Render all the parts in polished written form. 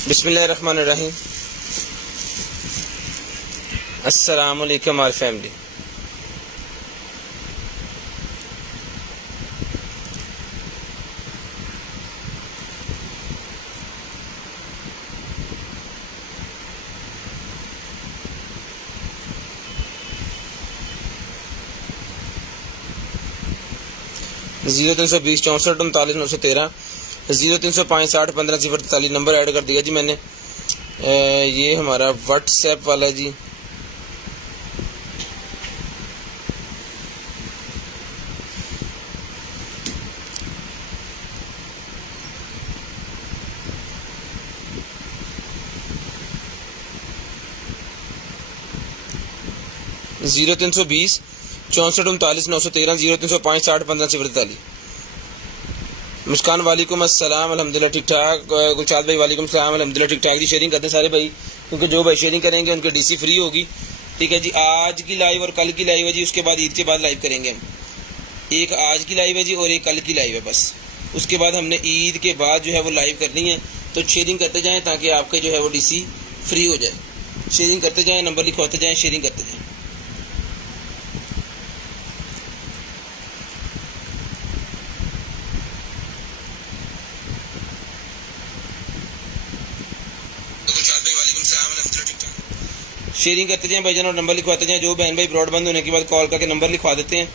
बिस्मिल्लाहिर्रहमानिर्रहीम। अस्सलाम वालेकुम आल फैमिली। जीरो 320 64 39 913 0 305 60 15 0 43 नंबर ऐड कर दिया जी मैंने। ये हमारा व्हाट्सएप वाला जी। जीरो 320 64 39 913 0 305 60 15 0 43। मुस्कान वालेकुम अस्सलाम, अल्हम्दुलिल्लाह ठीक ठाक। गुलशाद भाई वालेकुम सलाम, अल्हम्दुलिल्लाह ठीक ठाक जी। शेयरिंग करते हैं सारे भाई, क्योंकि जो भाई शेयरिंग करेंगे उनके डीसी फ्री होगी। ठीक है जी। आज की लाइव और कल की लाइव है जी, उसके बाद ईद के बाद लाइव करेंगे हम। एक आज की लाइव है जी और एक कल की लाइव है बस। उसके बाद हमने ईद के बाद जो है वो लाइव करनी है। तो शेयरिंग करते जाएँ ताकि आपके जो है वो डीसी फ्री हो जाए। शेयरिंग करते जाएँ, नंबर लिखवाते जाएँ, शेयरिंग करते जाएँ। शेयरिंग करते जाएं भाईजान और नंबर लिखवाते जाएं। जो बहन भाई ब्रॉडबैंड होने के बाद कॉल करके नंबर लिखवा देते हैं,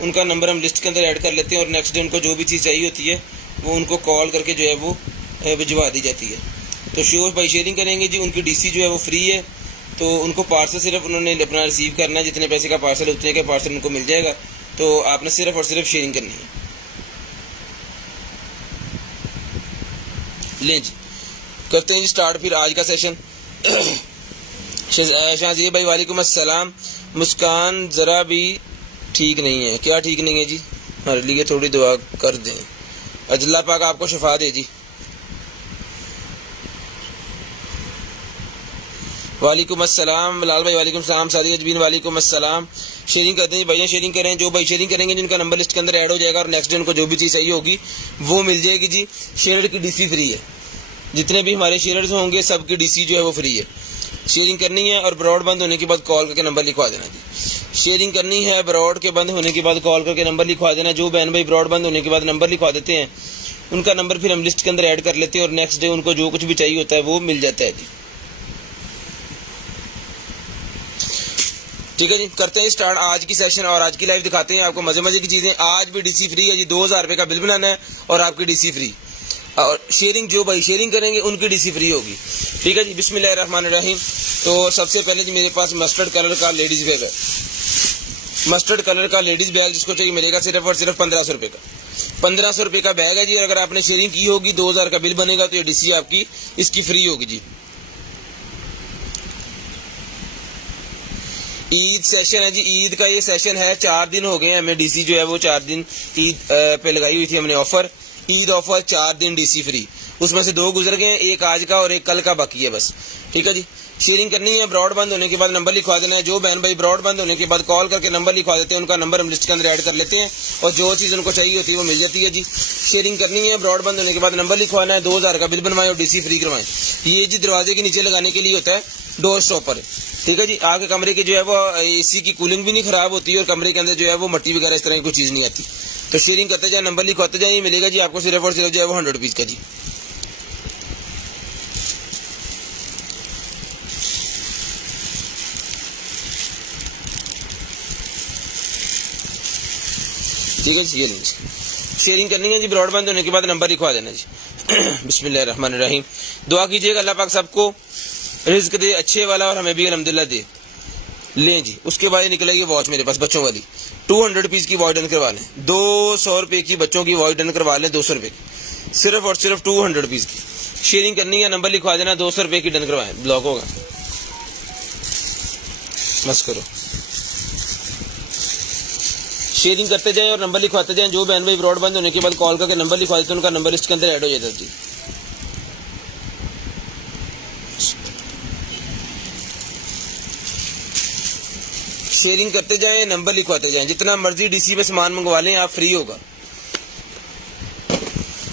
उनका नंबर हम लिस्ट के अंदर ऐड कर लेते हैं और नेक्स्ट डे उनको जो भी चीज़ चाहिए होती है वो उनको कॉल करके जो है वो भिजवा दी जाती है। तो श्योर भाई शेयरिंग करेंगे जी, उनकी डीसी जो है वो फ्री है। तो उनको पार्सल सिर्फ उन्होंने अपना रिसीव करना है, जितने पैसे का पार्सल है उतने का पार्सल उनको मिल जाएगा। तो आपने सिर्फ और सिर्फ शेयरिंग करनी है। लें जी, करते हैं जी स्टार्ट फिर आज का सेशन। शाहजी भाई वालेकुम अस्सलाम। मुस्कान जरा भी ठीक नहीं है। क्या ठीक नहीं है जी? हमारे लिए थोड़ी दुआ कर दें, अल्लाह पाक आपको शिफा दे जी। वालेकुम अस्सलाम लाल भाई वालेकुम सलाम। सादी अजबीन वालेकुम अस्सलाम। शेयरिंग करते हैं भैया, शेयरिंग करें। जो भाई शेयरिंग करेंगे जिनका नंबर लिस्ट के अंदर ऐड हो जाएगा और नेक्स्ट डे उनको जो भी चीज़ चाहिए होगी वो मिल जाएगी जी। शेयर की डीसी फ्री है। जितने भी हमारे शेयर्स होंगे सबकी डीसी जो है वो फ्री है। शेयरिंग करनी है और ब्रॉड बंद होने के बाद कॉल करके नंबर लिखवा देना जी। शेयरिंग करनी है, ब्रॉड के बंद होने के बाद कॉल करके नंबर लिखवा देना। जो बहन भाई ब्रॉड बंद होने के बाद नंबर लिखवा देते हैं उनका नंबर फिर हम लिस्ट के अंदर ऐड कर लेते हैं और नेक्स्ट डे उनको जो कुछ भी चाहिए होता है वो मिल जाता है जी। ठीक है जी, करते हैं स्टार्ट आज की सेशन और आज की लाइव दिखाते हैं आपको मजे मजे की चीजें। आज भी डीसी फ्री है जी। 2000 रुपए का बिल बनाना है और आपकी डीसी फ्री। और शेयरिंग जो भाई शेयरिंग करेंगे उनकी डीसी फ्री होगी। ठीक है जी। बिस्मिल्लाहिर्रहमानिर्रहीम। तो सबसे पहले जी मेरे पास मस्टर्ड कलर का लेडीज बैग है। मस्टर्ड कलर का लेडीज बैग जिसको चाहिए मिलेगा सिर्फ और सिर्फ 1500 रुपए का। 1500 रुपए का बैग है जी। अगर आपने शेयरिंग की होगी 2000 का बिल बनेगा तो ये डीसी आपकी इसकी फ्री होगी जी। ईद सेशन है जी। ईद का ये सेशन है। 4 दिन हो गए हमें डीसी जो है वो 4 दिन ईद पे लगाई हुई थी हमने ऑफर। ईद ऑफर 4 दिन डीसी फ्री। उसमें से 2 गुजर गए, एक आज का और एक कल का बाकी है बस। ठीक है जी। शेयरिंग करनी है, ब्रॉड बंद होने के बाद नंबर लिखवा देना है। जो बहन भाई ब्रॉड बंद होने के बाद कॉल करके नंबर लिखवा देते हैं उनका नंबर हम लिस्ट के अंदर ऐड कर लेते हैं और जो चीज़ उनको चाहिए होती है वो मिल जाती है जी। शेयरिंग करनी है, ब्रॉड बंद होने के बाद नंबर लिखवाना है, 2000 का बिल बनवाएं और डीसी फ्री करवाएं। ये जी दरवाजे के नीचे लगाने के लिए होता है डोर स्टॉपर। ठीक है जी। आपके कमरे की जो है वो एसी की कूलिंग भी नहीं खराब होती है और कमरे के अंदर जो है वो मट्टी वगैरह इस तरह की कोई चीज़ नहीं आती। तो शेयरिंग करते जाए, नंबर लिखवाते जाए, ये मिलेगा जी आपको सिर्फ और सिर्फ जो है वो 100 रुपीज़ का जी। ठीक है जी। ये लीजिए, शेयरिंग करनी है जी। ब्रॉडबैंड होने के बाद नंबर लिखवा देना जी। बिस्मिल्लाहिर्रहमानिर्रहीम। दुआ कीजिएगा अल्लाह पाक सबको रिज्क दे अच्छे वाला और हमें भी अल्हम्दुलिल्लाह दे। लें जी। उसके बाद निकलेगी वॉच मेरे पास बच्चों वाली। 200 रुपीज़ की वॉच डन करवा लें। 200 रुपये की बच्चों की वॉच डन करवा लें। 200 रुपये की सिर्फ और सिर्फ 200 रुपीज़ की। शेयरिंग करनी है, नंबर लिखवा देना, 200 रुपये की डन करवाएं। ब्लॉक होगा बस करो। शेयरिंग करते जाएं और नंबर लिखवाते जाएं। जो बहन भाई ब्रॉड बंद होने के बाद कॉल करके नंबर लिखवा देते हैं उनका नंबर लिस्ट के अंदर ऐड हो जाता है जी। शेयरिंग करते जाएं, नंबर लिखवाते जाएं। जितना मर्जी डीसी में सामान मंगवा लें आप, फ्री होगा।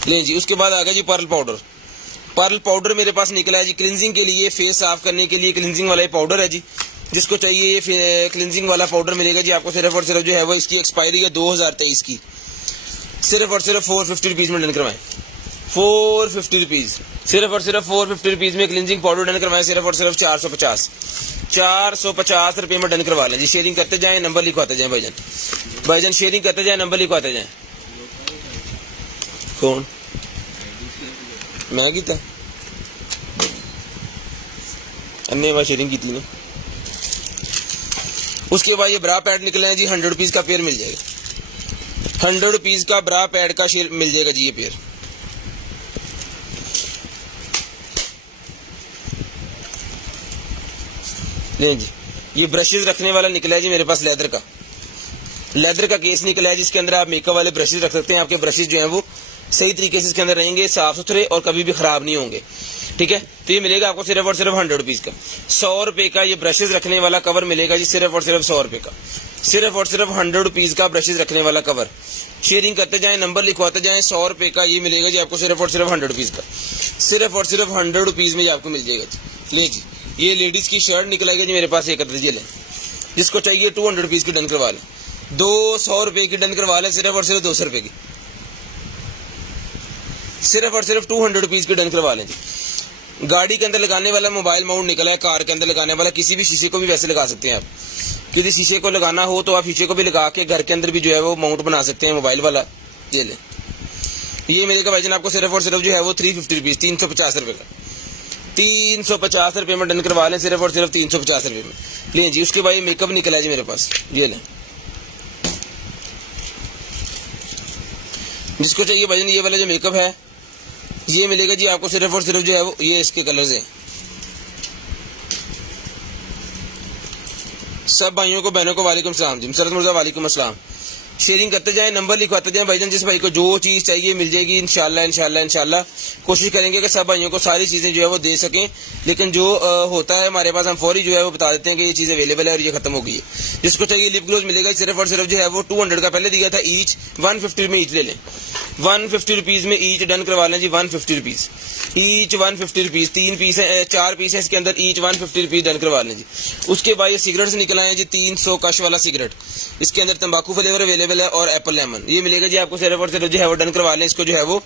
लें जी। उसके बाद आ गया जी पर्ल पाउडर। पर्ल पाउडर मेरे पास निकला है जी क्लिनजिंग के लिए, फेस साफ करने के लिए क्लिनजिंग वाला पाउडर है जी। जिसको चाहिए ये क्लिनजिंग वाला पाउडर मिलेगा जी आपको सिर्फ और सिर्फ जो है वो इसकी एक्सपायरी है 2023 की, सिर्फ और सिर्फ 450 रुपीज में डन करवाएं। 450 रुपीज, सिर्फ और सिर्फ 450 रुपीज में क्लिनजिंग पाउडर डन करवाएं, सिर्फ और सिर्फ 450 रुपए में डन करवा लें जी। शेयरिंग करते जाएं, नंबर लिखवाते जाएं भाईजान शेयरिंग करते जाएं, नंबर लिखवाते जाएं। कौन मैं कीता अन्य बार शेयरिंग की थी ना। उसके बाद ये ब्रा पैड निकले हैं जी, 100 रुपीज का पेयर मिल जाएगा, 100 रुपीज का ब्रा पैड का शेयर मिल जाएगा जी ये पेयर। नहीं जी, ये ब्रशेज रखने वाला निकला है जी मेरे पास, लेदर का केस निकला है जिसके अंदर आप मेकअप वाले ब्रशेज रख सकते हैं। आपके ब्रशेज जो हैं वो सही तरीके से इसके अंदर रहेंगे, साफ सुथरे और कभी भी खराब नहीं होंगे, ठीक है। तो ये मिलेगा आपको सिर्फ और सिर्फ 100 रुपीज का। 100 रुपए का ये ब्रशेज रखने वाला कवर मिलेगा जी, सिर्फ और सिर्फ 100 रुपए का, सिर्फ और सिर्फ 100 रुपीज का ब्रशेज रखने वाला कवर। शेयरिंग करते जाएं, नंबर लिखवाते जाएं। 100 रुपए का ये मिलेगा जी आपको सिर्फ और सिर्फ 100 रुपीज का, सिर्फ और सिर्फ 100 रुपीज में आपको मिल जाएगा जी। ले जी, ये लेडीज की शर्ट निकलेगा जी मेरे पास, एक दर्जे लें, जिसको चाहिए 200 रुपीज की डन करवा लें, 200 रुपए की डन करवा लें, सिर्फ और सिर्फ 200 रुपए की, सिर्फ और सिर्फ 200 रुपीज की डन करवा लें जी। गाड़ी के अंदर लगाने वाला मोबाइल माउंट निकला है, कार के अंदर लगाने वाला, किसी भी शीशे को भी वैसे लगा सकते हैं आप। किसी शीशे को लगाना हो तो आप शीशे को भी लगा के घर के अंदर भी जो है वो माउंट बना सकते हैं मोबाइल वाला। ये ले, ये मिलेगा भाईजान आपको सिर्फ और सिर्फ जो है वो 350 रुपीज, 350 रुपए का, 350 रुपए में डन करवा लें, सिर्फ और सिर्फ 350 रुपए में लें जी। उसके बाद ये मेकअप निकला है जी मेरे पास, ये लें, जिसको चाहिए भाईजान ये वाला जो मेकअप है ये मिलेगा जी आपको सिर्फ और सिर्फ जो है वो ये इसके कलर्स हैं। सब भाइयों को बहनों को वालेकुम सलाम जी, सरद मुर्जा वालेकुम अस्सलाम। शेयरिंग करते जाएं, नंबर लिखवाते जाएं भाईजान, जिस भाई को जो चीज चाहिए मिल जाएगी इंशाल्लाह इंशाल्लाह इंशाल्लाह। कोशिश करेंगे कि सब भाइयों को सारी चीजें जो है वो दे सकें, लेकिन जो होता है हमारे पास हम फौरी जो है वो बता देते हैं कि ये चीज अवेलेबल है और ये खत्म हो गई है। जिसको चाहिए लिप ग्लोज मिलेगा सिर्फ और सिर्फ जो है वो 200 का पहले दिया था ईच, 150 में ईच ले लें, 150 रुपीज में ईच डन करवा लें जी, 150 रुपीज ईच, 150 रुपीज, 3 पीस है, 4 पीस है इसके अंदर, ईच 150 रुपीज डन करवा लें जी। उसके बाद ये सिगरेट निकल आए जी, 300 कश वाला सिगरेट, इसके अंदर तंबाकू फ्लेवर अवेलेबल है और एप्पल लेमन, ये मिलेगा जी आपको सिर्फ और सिर्फ जो है वो डन करवा लें। इसको जो है वो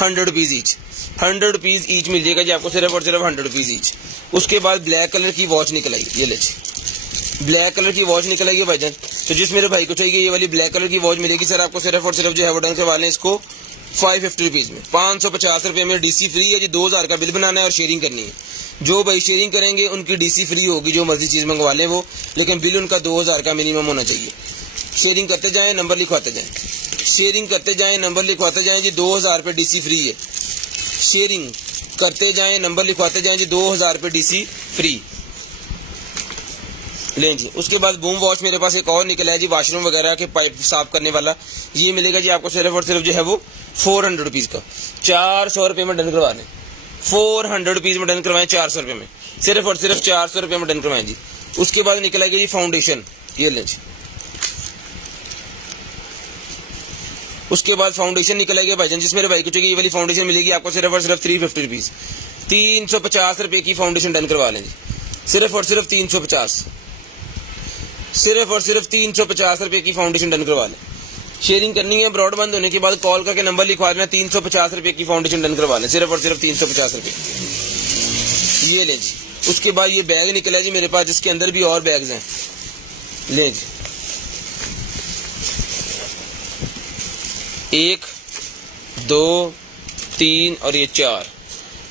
100 रुपीज ईच, 100 रुपीज ईच मिल जाएगा जी आपको सिर्फ और सिर्फ 100 रुपीज ईच। उसके बाद ब्लैक कलर की वॉच निकल आई, ये ले, ब्लैक कलर की वॉच निकल आएगी भाईजान। तो जिस मेरे भाई को चाहिए ये वाली ब्लैक कलर की वॉच मिलेगी सर आपको सिर्फ और सिर्फ जो है वो डन करवा लें इसको 550 रुपीज में, 550 रुपए में। डीसी फ्री है जी, 2000 का बिल बनाना है और शेयरिंग करनी है। जो भाई शेयरिंग करेंगे उनकी डीसी फ्री होगी, जो मर्जी चीज मंगवा लें वो, लेकिन बिल उनका 2000 का मिनिमम होना चाहिए। शेयरिंग करते जाएं, नंबर लिखवाते जाएं, शेयरिंग करते जाएं, नंबर लिखवाते जाएं जी, 2000 रुपए डीसी फ्री है। शेयरिंग करते जाएं, नंबर लिखवाते जाएं जी, 2000 रुपए डीसी फ्री लें जी। उसके बाद बूम वॉश मेरे पास एक और निकला है जी, वॉशरूम वगैरह के पाइप साफ करने वाला, ये मिलेगा जी आपको सिर्फ और सिर्फ जो है वो 400 रुपीज का, 400 रुपए में डन करवा लें, 400 रुपीज में डन करवाएं, 400 रुपए में, सिर्फ और सिर्फ 400 रुपए में डन करवाएं जी। उसके बाद निकलेगा जी फाउंडेशन, ये लें जी। उसके बाद फाउंडेशन निकलेगा भाईजान, जिस मेरे भाई को चाहिए ये वाली फाउंडेशन मिलेगी आपको सिर्फ और सिर्फ 350 रुपीज, 350 रुपए की फाउंडेशन डन करवा लें जी, सिर्फ और सिर्फ 350, सिर्फ और सिर्फ 350 रुपए की फाउंडेशन डन करवा लें। शेयरिंग करनी है, ब्रॉड बंद होने के बाद कॉल करके नंबर लिखवा देना, 350 रुपए की फाउंडेशन डन करवा लें, सिर्फ और सिर्फ 350 रुपए, ये ले जी। उसके बाद ये बैग निकला जी मेरे पास, जिसके अंदर भी और बैग्स हैं, ले जी, 1 2 3 और ये 4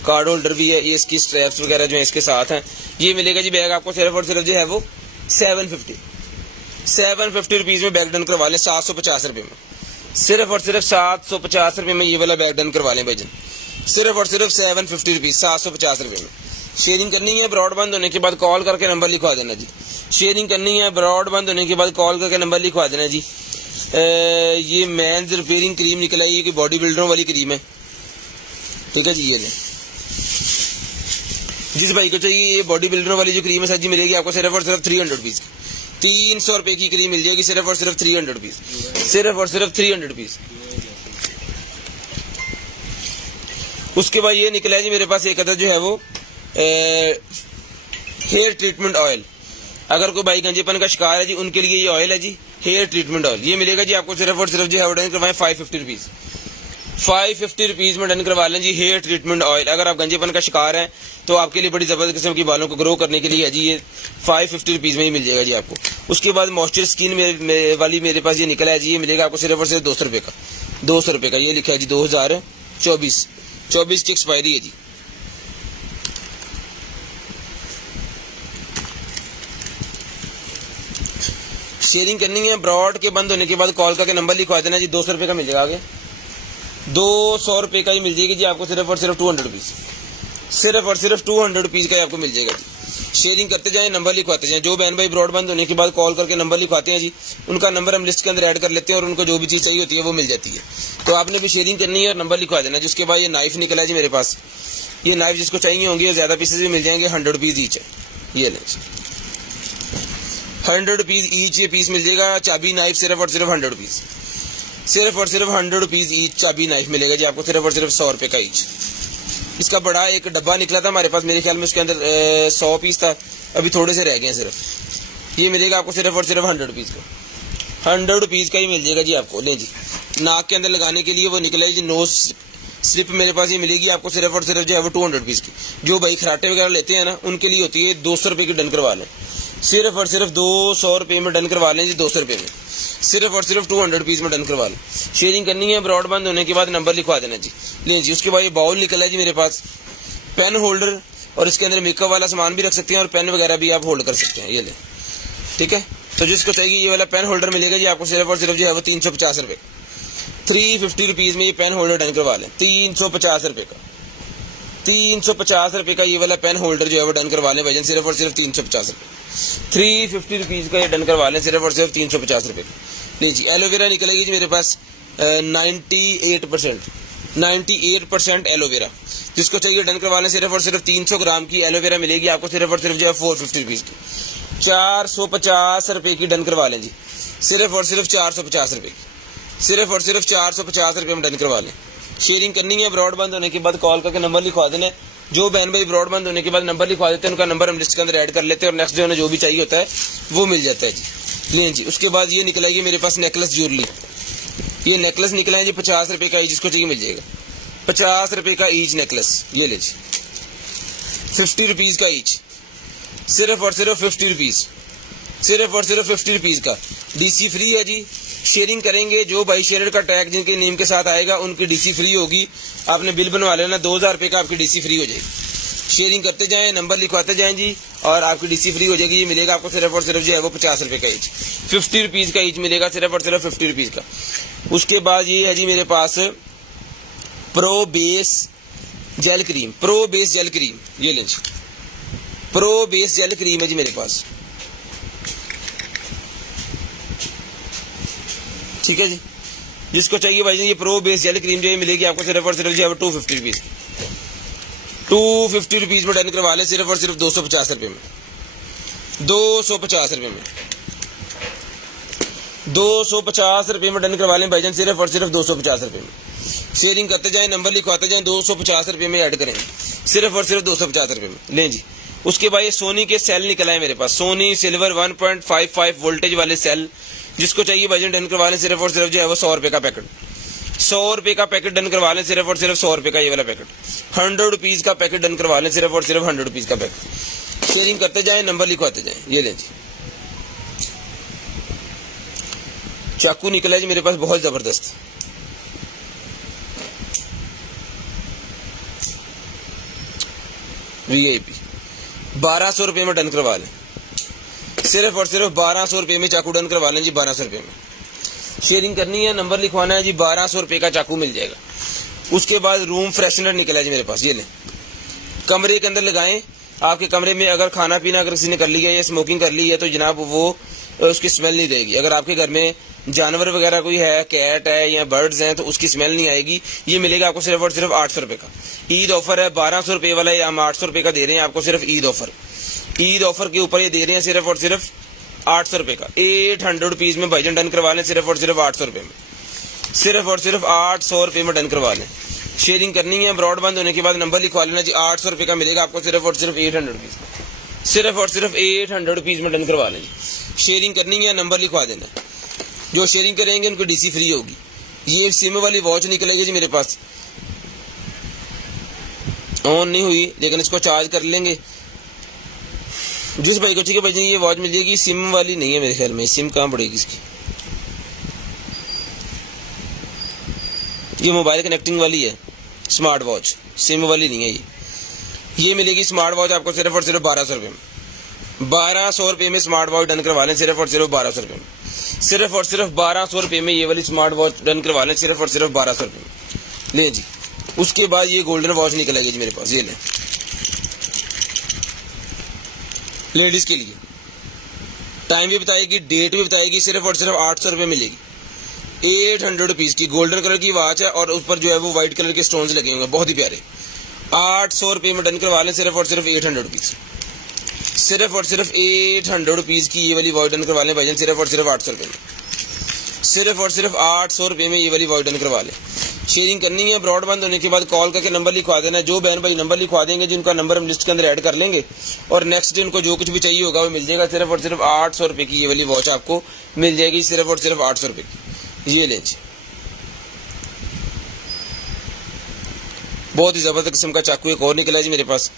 कार्ड होल्डर भी है, ये इसकी स्ट्रैप्स वगैरह जो है इसके साथ हैं। ये मिलेगा जी बैग आपको सिर्फ और सिर्फ जो है वो 750 रुपीज में बैग डन करवा लें, 750 रुपए में, सिर्फ और सिर्फ 750 रुपए में ये वाला बैग डन करवा लें भाईजान, सिर्फ और सिर्फ 750 रुपीज, 750 रुपए में। शेयरिंग करनी है, ब्रॉड बंद होने के बाद कॉल करके नंबर लिखवा देना जी। शेयरिंग करनी है, ब्रॉड बंद होने के बाद कॉल करके नंबर लिखवा देना जी। ये मेंस रिपेयरिंग क्रीम निकला है, ये बॉडी बिल्डरों वाली क्रीम है, ठीक है जी। ये लें, जिस भाई को चाहिए ये बॉडी बिल्डरों वाली जो क्रीम है सर जी मिलेगी आपको सिर्फ और सिर्फ 300 रुपीज, 300 रुपए की क्रीम मिल जाएगी, सिर्फ और सिर्फ 300 रुपीज, सिर्फ और सिर्फ 300 रुपीज। उसके बाद ये निकला है जी मेरे पास एक अदर जो है वो हेयर ट्रीटमेंट ऑयल। अगर कोई भाई गंजेपन का शिकार है जी, उनके लिए ये ऑयल है जी, हेयर ट्रीटमेंट ऑयल। ये मिलेगा जी आपको सिर्फ और सिर्फ जो है डन करवाएं 550 रुपीज। 550 रुपीज में डन करवा लें जी हेयर ट्रीटमेंट ऑयल। अगर आप गंजेपन का शिकार हैं तो आपके लिए बड़ी जबरदस्त किस्म की बालों को ग्रो करने के लिए है जी, ये 550 रुपीज में ही मिल जाएगा जी आपको। उसके बाद मॉइस्चर स्किन वाली मेरे पास ये निकला है जी, ये मिलेगा आपको सिर्फ और सिर्फ 200 रुपए का। 200 रुपए का ये लिखा है जी 2024 की एक्सपायरी है जी। शेयरिंग करनी है, ब्रॉड के बंद होने के बाद कॉल करके नंबर लिखवा देना जी। 200 रुपए का मिल जाएगा आगे, 200 रुपए का ही मिल जाएगी जी आपको सिर्फ और सिर्फ 200 रुपीज। सिर्फ और सिर्फ 200 रुपीज का ही आपको मिल जाएगा जी। शेयरिंग करते जाएं, नंबर लिखवाते जाएं। जो बहन भाई ब्रॉड बंद होने के बाद कॉल करके नंबर लिखवाते हैं जी, उनका नंबर हम लिस्ट के अंदर ऐड कर लेते हैं और उनको जो भी चीज चाहिए होती है वो मिल जाती है। तो आपने भी शेयरिंग करनी है और नंबर लिखवा देना। जिसके बाद ये नाइफ निकला है जी मेरे पास, ये नाइफ जिसको चाहिए होंगे ज्यादा पीसेज भी मिल जाएंगे, 100 रुपीज ईच है। ये लें 100 रुपीज ईच ये पीस मिल जाएगा। चाबी नाइफ सिर्फ और सिर्फ 100 रुपीज, सिर्फ और सिर्फ 100 रुपीज ईच चाबी नाइफ मिलेगा जी आपको सिर्फ और सिर्फ 100 रुपए का ईच। इसका बड़ा एक डब्बा निकला था हमारे पास, मेरे ख्याल में उसके अंदर 100 पीस था, अभी थोड़े से रह गए हैं सिर्फ। ये मिलेगा आपको सिर्फ और सिर्फ 100 रुपीज का। 100 रुपीज का ही मिल जाएगा जी आपको। ले जी, नाक के अंदर लगाने के लिए वो निकला है जी नोज स्लिप मेरे पास, ये मिलेगी आपको सिर्फ और सिर्फ जो है वो 200 रुपीज की। जो भाई खराटे वगैरह लेते हैं ना, उनके लिए होती है 200 रुपए की। डन करवा लें, सिर्फ और सिर्फ 200 रुपए में डन करवा लें जी। 200 रुपए में सिर्फ और सिर्फ 200 रुपीज में डन करवा लें। शेयरिंग करनी है, ब्रॉड बंद होने के बाद नंबर लिखवा देना जी। ले जी, उसके बाद ये बाउल निकला है जी मेरे पास, पेन होल्डर, और इसके अंदर मेकअप वाला सामान भी रख सकते हैं और पेन वगैरह भी आप होल्ड कर सकते हैं। ये ले, ठीक है। तो जिसको चाहिए ये वाला पेन होल्डर मिलेगा जी आपको सिर्फ और सिर्फ जो है वो 350 रुपए। 350 रुपीज में ये पेन होल्डर डन करवा लें। 350 रुपए का, 350 रुपए का ये वाला पेन होल्डर जो है वो डन करवा लें भाईजान, सिर्फ और सिर्फ 350 रुपए। 350 रुपीज का ये डन करवा लें, सिर्फ और सिर्फ 350 रुपए। नहीं जी, एलोवेरा निकलेगी जी मेरे पास 98% एलोवेरा। जिसको चाहिए डन करवा लें, सिर्फ और सिर्फ 300 ग्राम की एलोवेरा मिलेगी आपको सिर्फ और सिर्फ जो है 450 रुपीज की। 450 रुपए की डन करवा लें जी, सिर्फ और सिर्फ 450 रुपए की। सिर्फ और सिर्फ 450 रुपए में डन करवा लें। शेयरिंग करनी है, ब्रॉड बंद होने के बाद कॉल करके नंबर लिखवा देना। जो बहन भाई ब्रॉड बंद होने के बाद नंबर लिखवा देते हैं, उनका नंबर हम लिस्ट के अंदर ऐड कर लेते हैं और नेक्स्ट जो है जो भी चाहिए होता है वो मिल जाता है जी। लें जी, उसके बाद ये निकला है मेरे पास नेकलेस ज्वेलरी। ये नेकलेस निकला है जी 50 रुपए का, जिसको चाहिए मिल जाएगा। 50 रुपए का ईच नेकलेस, ये ले जी। 50 रुपीज का ईच, सिर्फ और सिर्फ 50 रुपीज, सिर्फ और सिर्फ 50 रुपीज का। डीसी फ्री है जी। शेयरिंग करेंगे, जो भाई शेयर का टैग जिनके नेम के साथ आएगा उनकी डीसी फ्री होगी। आपने बिल बनवा लेना, 2000 रुपए का आपकी डीसी फ्री हो जाएगी। शेयरिंग करते जाएं, नंबर लिखवाते जाएं जी, और आपकी डीसी फ्री हो जाएगी। ये मिलेगा आपको सिर्फ और सिर्फ जो है वो 50 रुपए का ईच। 50 रुपीज का ईच मिलेगा, सिर्फ और सिर्फ 50 रुपीज का। उसके बाद ये है जी मेरे पास pro base gel cream. Pro base gel cream, ये लें जी, प्रो बेस जेल क्रीम है जी मेरे पास, ठीक है जी। जिसको चाहिए भाई ये प्रो बेस जेल क्रीम जो है मिलेगी आपको सिर्फ और सिर्फ जो है 250 रुपीज। 250 रुपीज में डन करवा लें, सिर्फ और सिर्फ 250 रुपए में। 250 रुपए में, 250 रुपए में डन करवा लें भाईजान, सिर्फ और सिर्फ 250 रुपए में। शेयरिंग करते जाएं, नंबर लिखवाते जाएं, 250 रुपए में ऐड करें, सिर्फ और सिर्फ 250 रुपए में। लें जी, उसके बाद ये सोनी के सेल निकला है मेरे पास, सोनी सिल्वर 1.55 वोल्टेज वाले सेल। जिसको चाहिए भाईजान डन करवा लें, सिर्फ और सिर्फ जो है वो 100 रुपए का पैकेट। 100 रुपए का पैकेट डन करवा लें, सिर्फ और सिर्फ 100 रुपए का ये वाला पैकेट। 100 रुपीज का पैकेट डन करवा लें, सिर्फ और सिर्फ 100 रुपीज का पैकेट। शेयरिंग करते जाएं, नंबर लिखवाते जाएं। ये लें जी, चाकू निकला है जी मेरे पास बहुत जबरदस्त, वीआईपी। 1200 रुपए में डन करवा लें, सिर्फ और सिर्फ 1200 रुपए में चाकू डन करवा लें जी, 1200 रुपए में। शेयरिंग करनी है, नंबर लिखवाना है जी, 1200 रुपए का चाकू मिल जाएगा। उसके बाद रूम फ्रेशनर निकला है जी मेरे पास, ये लें, कमरे के अंदर लगाएं। आपके कमरे में अगर खाना पीना अगर किसी ने कर लिया या स्मोकिंग कर ली है तो जनाब वो उसकी स्मेल नहीं देगी। अगर आपके घर में जानवर वगैरह कोई है, कैट है या बर्ड्स हैं, तो उसकी स्मेल नहीं आएगी। ये मिलेगा आपको सिर्फ और सिर्फ 800 रुपए का। ईद ऑफर है, 1200 रुपए वाला या हम 800 रुपए का दे रहे हैं आपको, सिर्फ ईद ऑफर। ईद ऑफर के ऊपर ये दे रहे हैं सिर्फ और सिर्फ 800 रुपए का। 800 रुपीज में भाईजान डन करवा लें, सिर्फ और सिर्फ 800 रुपए में। सिर्फ और सिर्फ 800 रुपए में डन करवा लें। शेयरिंग करनी है, ब्रॉडबैंड होने के बाद नंबर लिखवा लेना जी। 800 रुपये का मिलेगा आपको सिर्फ और सिर्फ 800 रुपीज, सिर्फ और सिर्फ 800 रुपीज में डन करवा लें जी। शेयरिंग करनी है, नंबर लिखवा देना। जो शेयरिंग करेंगे उनको डीसी फ्री होगी। ये सिम वाली वॉच निकलेगी जी मेरे पास, ऑन नहीं हुई लेकिन इसको चार्ज कर लेंगे। जिस भाई को चाहिए भाई ये वॉच मिल जाएगी, सिम वाली नहीं है मेरे ख्याल में। सिम कहाँ पड़ेगी इसकी, ये मोबाइल कनेक्टिंग वाली है स्मार्ट वॉच, सिम वाली नहीं है ये मिलेगी स्मार्ट वॉच आपको सिर्फ और सिर्फ 1200 रुपये में। 1200 रुपये में स्मार्ट वॉच डन करवा लें, सिर्फ और सिर्फ 1200 रुपये में। सिर्फ और सिर्फ 1200 रुपये में ये वाली स्मार्ट वॉच डन करवा लें, सिर्फ और सिर्फ 1200 रुपये में। ले जी, उसके बाद ये गोल्डन वॉच निकलेगी जी मेरे पास, ये ले लेडीज के लिए। टाइम भी बताएगी, डेट भी बताएगी, सिर्फ और सिर्फ 800 रुपये मिलेगी। 800 रुपीज की गोल्डन कलर की वॉच है और उस पर जो है वो व्हाइट कलर के स्टोन्स लगे होंगे, बहुत ही प्यारे। 800 रुपये में डन करवा लें, सिर्फ और सिर्फ 800 रुपीज। सिर्फ और सिर्फ 800 रुपीज की ये वाली वॉच डन करवा लें भाईजान, सिर्फ और सिर्फ 800 रुपये में। सिर्फ और सिर्फ 800 रुपये में ये वाली वॉच डन करवा लें। शेयरिंग करनी है, ब्रॉडबैंड होने के बाद कॉल करके नंबर लिखवा देना है। जो बहन भाई नंबर लिखवा देंगे जिनका नंबर हम लिस्ट के अंदर ऐड कर लेंगे और नेक्स्ट डे उनको जो कुछ भी चाहिए होगा वो मिल जाएगा। सिर्फ और सिर्फ 800 रुपये की ये वाली वॉच आपको मिल जाएगी, सिर्फ और सिर्फ 800 रुपये की। ये लें जी, बहुत ही जबरदस्त किस्म का चाकू एक और निकला है जी मेरे पास,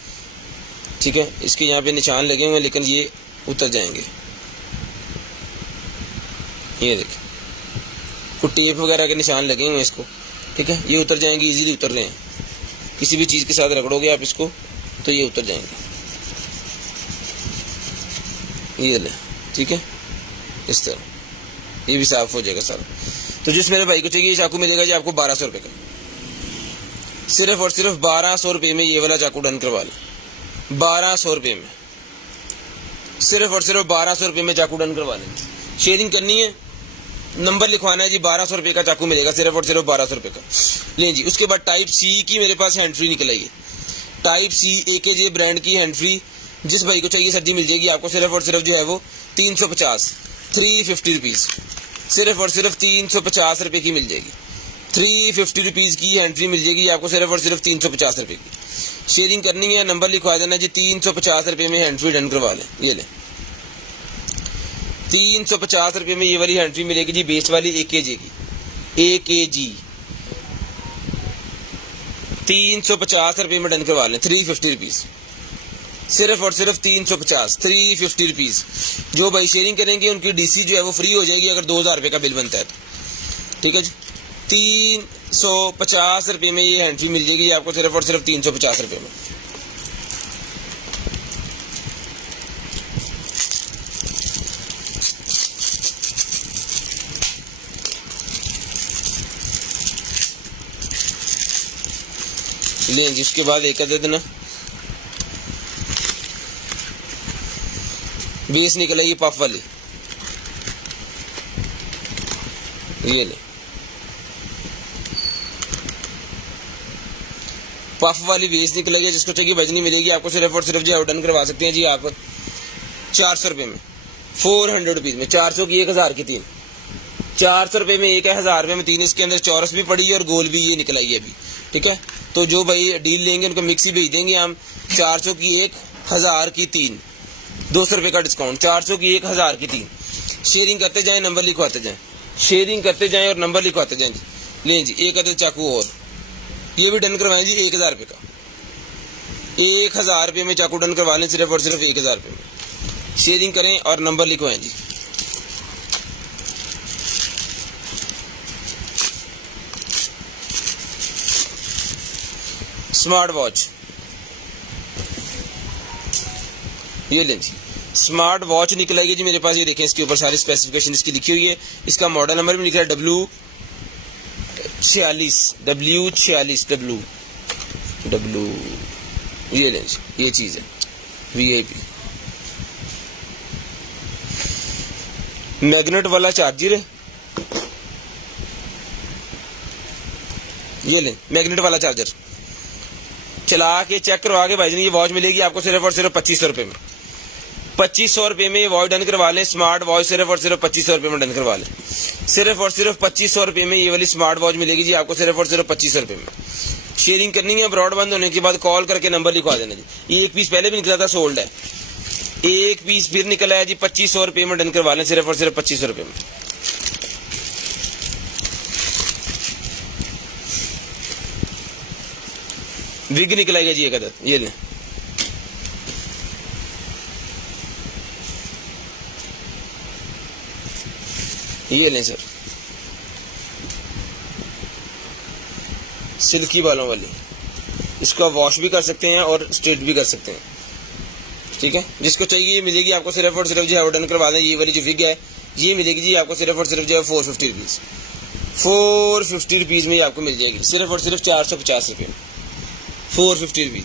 ठीक है। इसके यहाँ पे निशान लगे हुए लेकिन ये उतर जाएंगे, ये देखिए कुछ टेप वगैरह के निशान लगे हुए इसको, ठीक है। ये उतर जाएंगे, इजीली उतर रहे हैं। किसी भी चीज के साथ रगड़ोगे आप इसको तो ये उतर जाएंगे, ये ले, ठीक है। इस तरह ये भी साफ हो जाएगा सारा। तो जिस मेरे भाई को चाहिए ये चाकू मिलेगा जी आपको 1200 रुपये का। सिर्फ और सिर्फ 1200 रुपये में ये वाला चाकू डन करवा लें, 1200 रुपये में। सिर्फ और सिर्फ 1200 रुपये में चाकू डन करवा लें। शेयरिंग करनी है, नंबर लिखवाना है जी। 1200 रुपये का चाकू मिलेगा, सिर्फ और सिर्फ 1200 रुपये का। लें जी, उसके बाद टाइप सी की मेरे पास हैंड फ्री निकल आई है। टाइप सी AKJ ब्रांड की हैंड फ्री जिस भाई को चाहिए सर जी मिल जाएगी आपको, सिर्फ और सिर्फ जो है वो 350 350 रुपीज, सिर्फ और सिर्फ 350 रुपये की मिल जाएगी। 350 रुपीज की हैंड फ्री मिल जाएगी आपको, सिर्फ और सिर्फ 350 रुपये की। शेयरिंग करनी है, नंबर लिखवा देना जी। 350 रुपये में हैंड फ्री डन करवा लें। ये लें 350 रुपये में ये वाली हैंड फ्री मिलेगी जी, बेस्ट वाली AKJ की। AKG 350 रुपये में डन करवा लें, 350 रुपीज, सिर्फ और सिर्फ 350 350 रुपीज। जो भाई शेयरिंग करेंगे उनकी DC जो है वो फ्री हो जाएगी अगर 2000 रुपये का बिल बनता है तो, ठीक है जी। 350 रुपये में ये हैंड फ्री मिल जाएगी आपको, सिर्फ और सिर्फ 350 रुपये में। लें जिसके बाद एक दे देना। बेस निकला ये पफ वाली, ये ले पफ वाली बेस निकलेगी। जिसको चाहिए बजनी मिलेगी आपको, सिर्फ और सिर्फ जो डन करवा सकते हैं जी आप 400 रुपये में, 400 रुपीज में। 400 की 1000 की 3, 400 रुपये में 1000 रुपये में 3। इसके अंदर चौरस भी पड़ी है और गोल भी ये निकल आई है अभी, ठीक है। तो जो भाई डील लेंगे उनको मिक्सी भेज देंगे हम। 400 की 1, 1000 की 3, 200 रुपये का डिस्काउंट। 400 की 1, 1000 की 3। शेयरिंग करते जाएं, नंबर लिखवाते जाएं, शेयरिंग करते जाएं और नंबर लिखवाते जाएं। लें जी एक अदद चाकू और ये भी डन करवाएं जी 1000 रुपये का। 1000 रुपये में चाकू डन करवा लें, सिर्फ और सिर्फ 1000 रुपये में। शेयरिंग करें और नंबर लिखवाएं जी। स्मार्ट वॉच, ये लें जी स्मार्ट वॉच निकल आएगी जी मेरे पास। ये देखें इसके ऊपर सारी स्पेसिफिकेशन इसकी लिखी हुई है। इसका मॉडल नंबर भी लिखा है W46 W। ये लें जी, ये चीज है VIP मैग्नेट वाला चार्जर है। ये लें मैग्नेट वाला चार्जर, चला के चेक करवा के भाईजान ये वॉच मिलेगी आपको सिर्फ और सिर्फ 2500 रुपये में। 2500 रुपये में ये वॉच डन करवा लें। स्मार्ट वॉच सिर्फ और सिर्फ 2500 रुपये में डन करवा लें। सिर्फ और सिर्फ 2500 रुपये में ये वाली स्मार्ट वॉच मिलेगी जी आपको, सिर्फ और सिर्फ 2500 रुपये में। शेयरिंग करनी है, ब्रॉड बंद होने के बाद कॉल करके नंबर लिखवा देना जी। ये एक पीस पहले भी निकला था, सोल्ड है। एक पीस फिर निकला है जी, 2500 रुपये में डन करवा लें, सिर्फ और सिर्फ 2500 रुपये में। विग निकला है जी एक अदद, ये लें। ये लें सर, सिल्की बालों वाली। इसको आप वॉश भी कर सकते हैं और स्ट्रेट भी कर सकते हैं, ठीक है। जिसको चाहिए ये मिलेगी आपको सिर्फ और सिर्फ जो है डन करवा दें। ये वाली जो विग है ये मिलेगी जी आपको सिर्फ और सिर्फ जो है 450 रुपीज़, 450 रुपीज़ में आपको मिल जाएगी, सिर्फ और सिर्फ 450 रुपये में 450 रुपीज़।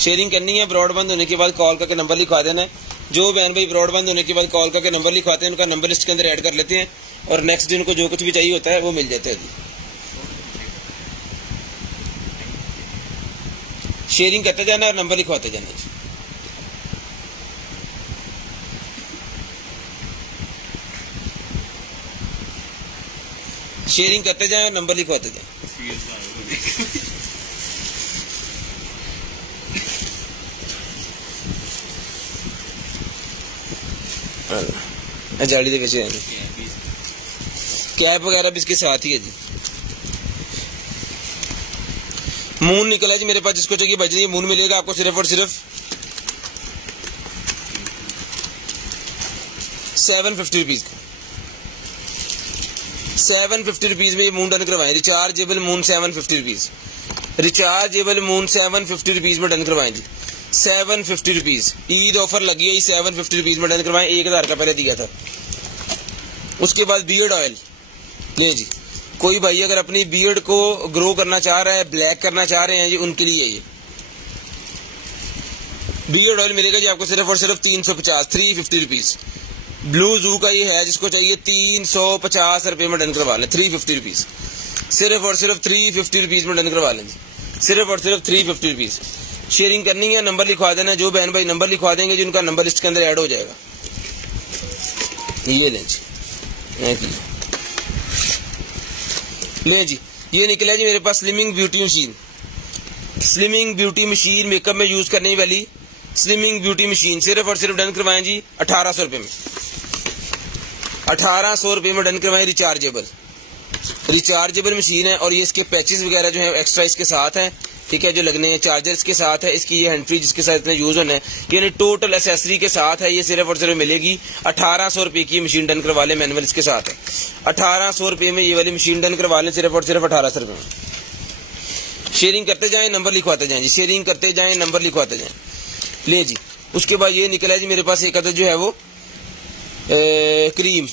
शेयरिंग करनी है, ब्रॉड बंद होने के बाद कॉल करके नंबर लिखवा देना है। जो बहन भाई ब्रॉड बंद होने के बाद कॉल करके नंबर लिखवाते हैं उनका नंबर लिस्ट के अंदर ऐड कर लेते हैं और नेक्स्ट दिन को जो कुछ भी चाहिए होता है वो मिल जाता है जी। शेयरिंग करते जाना और नंबर लिखवाते जाना जी। शेयरिंग करते जाए और नंबर लिखवाते जाए। जाली दे बेचे कैप वगैरह भी इसके साथ ही है जी। मून निकला जी मेरे पास, जिसको चाहिए बजरी मून मिलेगा आपको सिर्फ और सिर्फ 750 रुपीज का। 750 रुपीज में ये मून डन करवाएं। Rechargeable moon 750 rupees, rechargeable moon 750 rupees में डन करवाएं जी। 750 रुपीज ईद ऑफर लगी है, 750 रुपीज में डन करवाएं। 1000 का पहले दिया था। उसके बाद बियर्ड ऑयल ले जी। कोई भाई अगर अपनी बियर्ड को ग्रो करना चाह रहा है, ब्लैक करना चाह रहे हैं जी, उनके लिए ये बियर्ड ऑयल मिलेगा जी आपको सिर्फ और सिर्फ 350, 350 रुपीज। ब्लू जू का ये है, जिसको चाहिए 350 रुपये में डन करवा लें, 350 रुपीज, सिर्फ और सिर्फ 350 रुपीज में डन करवा लें जी, सिर्फ और सिर्फ 350 रुपीज। शेयरिंग करनी है, नंबर लिखवा देना। जो बहन भाई नंबर लिखवा देंगे जिनका नंबर लिस्ट के अंदर ऐड हो जाएगा। ये लें जी, ले जी। ये निकला जी मेरे पास slimming beauty machine. Slimming beauty machine makeup में यूज करने वाली स्लिमिंग ब्यूटी मशीन, सिर्फ और सिर्फ डन करवाएं जी 1800 रुपये में। 1800 रुपये में डन करवाएं। रिचार्जेबल, रिचार्जेबल मशीन है और ये इसके पैचेस वगैरह जो है एक्स्ट्रा इसके साथ है, ठीक है, जो लगने हैं। चार्जर्स के साथ है, इसकी ये हैंड फ्री जिसके साथ इतना यूज होना है, यानी टोटल एसेसरी के साथ है। ये सिर्फ और सिर्फ मिलेगी 1800 रुपये की मशीन डन करवा लें, मैनुअल इसके साथ है। 1800 रुपये में ये वाली मशीन डन करवा लें, सिर्फ और सिर्फ 1800 रुपये में। शेयरिंग करते जाएं, नंबर लिखवाते जाएं जी, शेयरिंग करते जाएं, नंबर लिखवाते जाएं। ले जी। उसके बाद ये निकला जी मेरे पास एक अदद जो है वो cream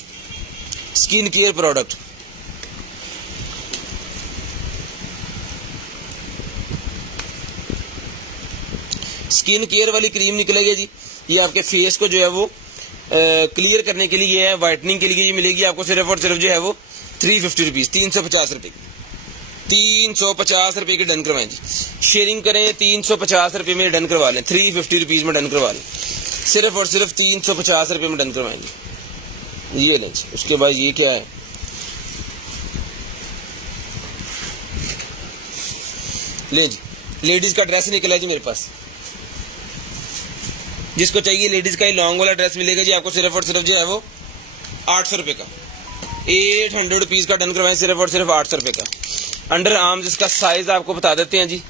skin care product. Skin care वाली क्रीम निकलेगी जी। ये आपके फेस को जो है वो क्लियर करने के लिए है, व्हाइटनिंग के लिए ये मिलेगी आपको सिर्फ और सिर्फ जो है वो 350 रुपीज, 350 रुपये की, 350 रुपये की डन करवाएं जी। शेयरिंग करें, 350 रुपये में डन करवा लें, 350 रुपीज में डन करवा लें, सिर्फ और सिर्फ 350 रुपये में डन करवाएंगे। ये लें जी। उसके बाद ये क्या है, ले जी, लेडीज का ड्रेस निकला जी मेरे पास। जिसको चाहिए लेडीज का ही लॉन्ग वाला ड्रेस मिलेगा जी आपको सिर्फ और सिर्फ जो है वो 800 रुपये का, 800 रुपीज का डन करवाएं, सिर्फ और सिर्फ 800 रुपये का। अंडर आर्म्स इसका साइज आपको बता देते हैं जी,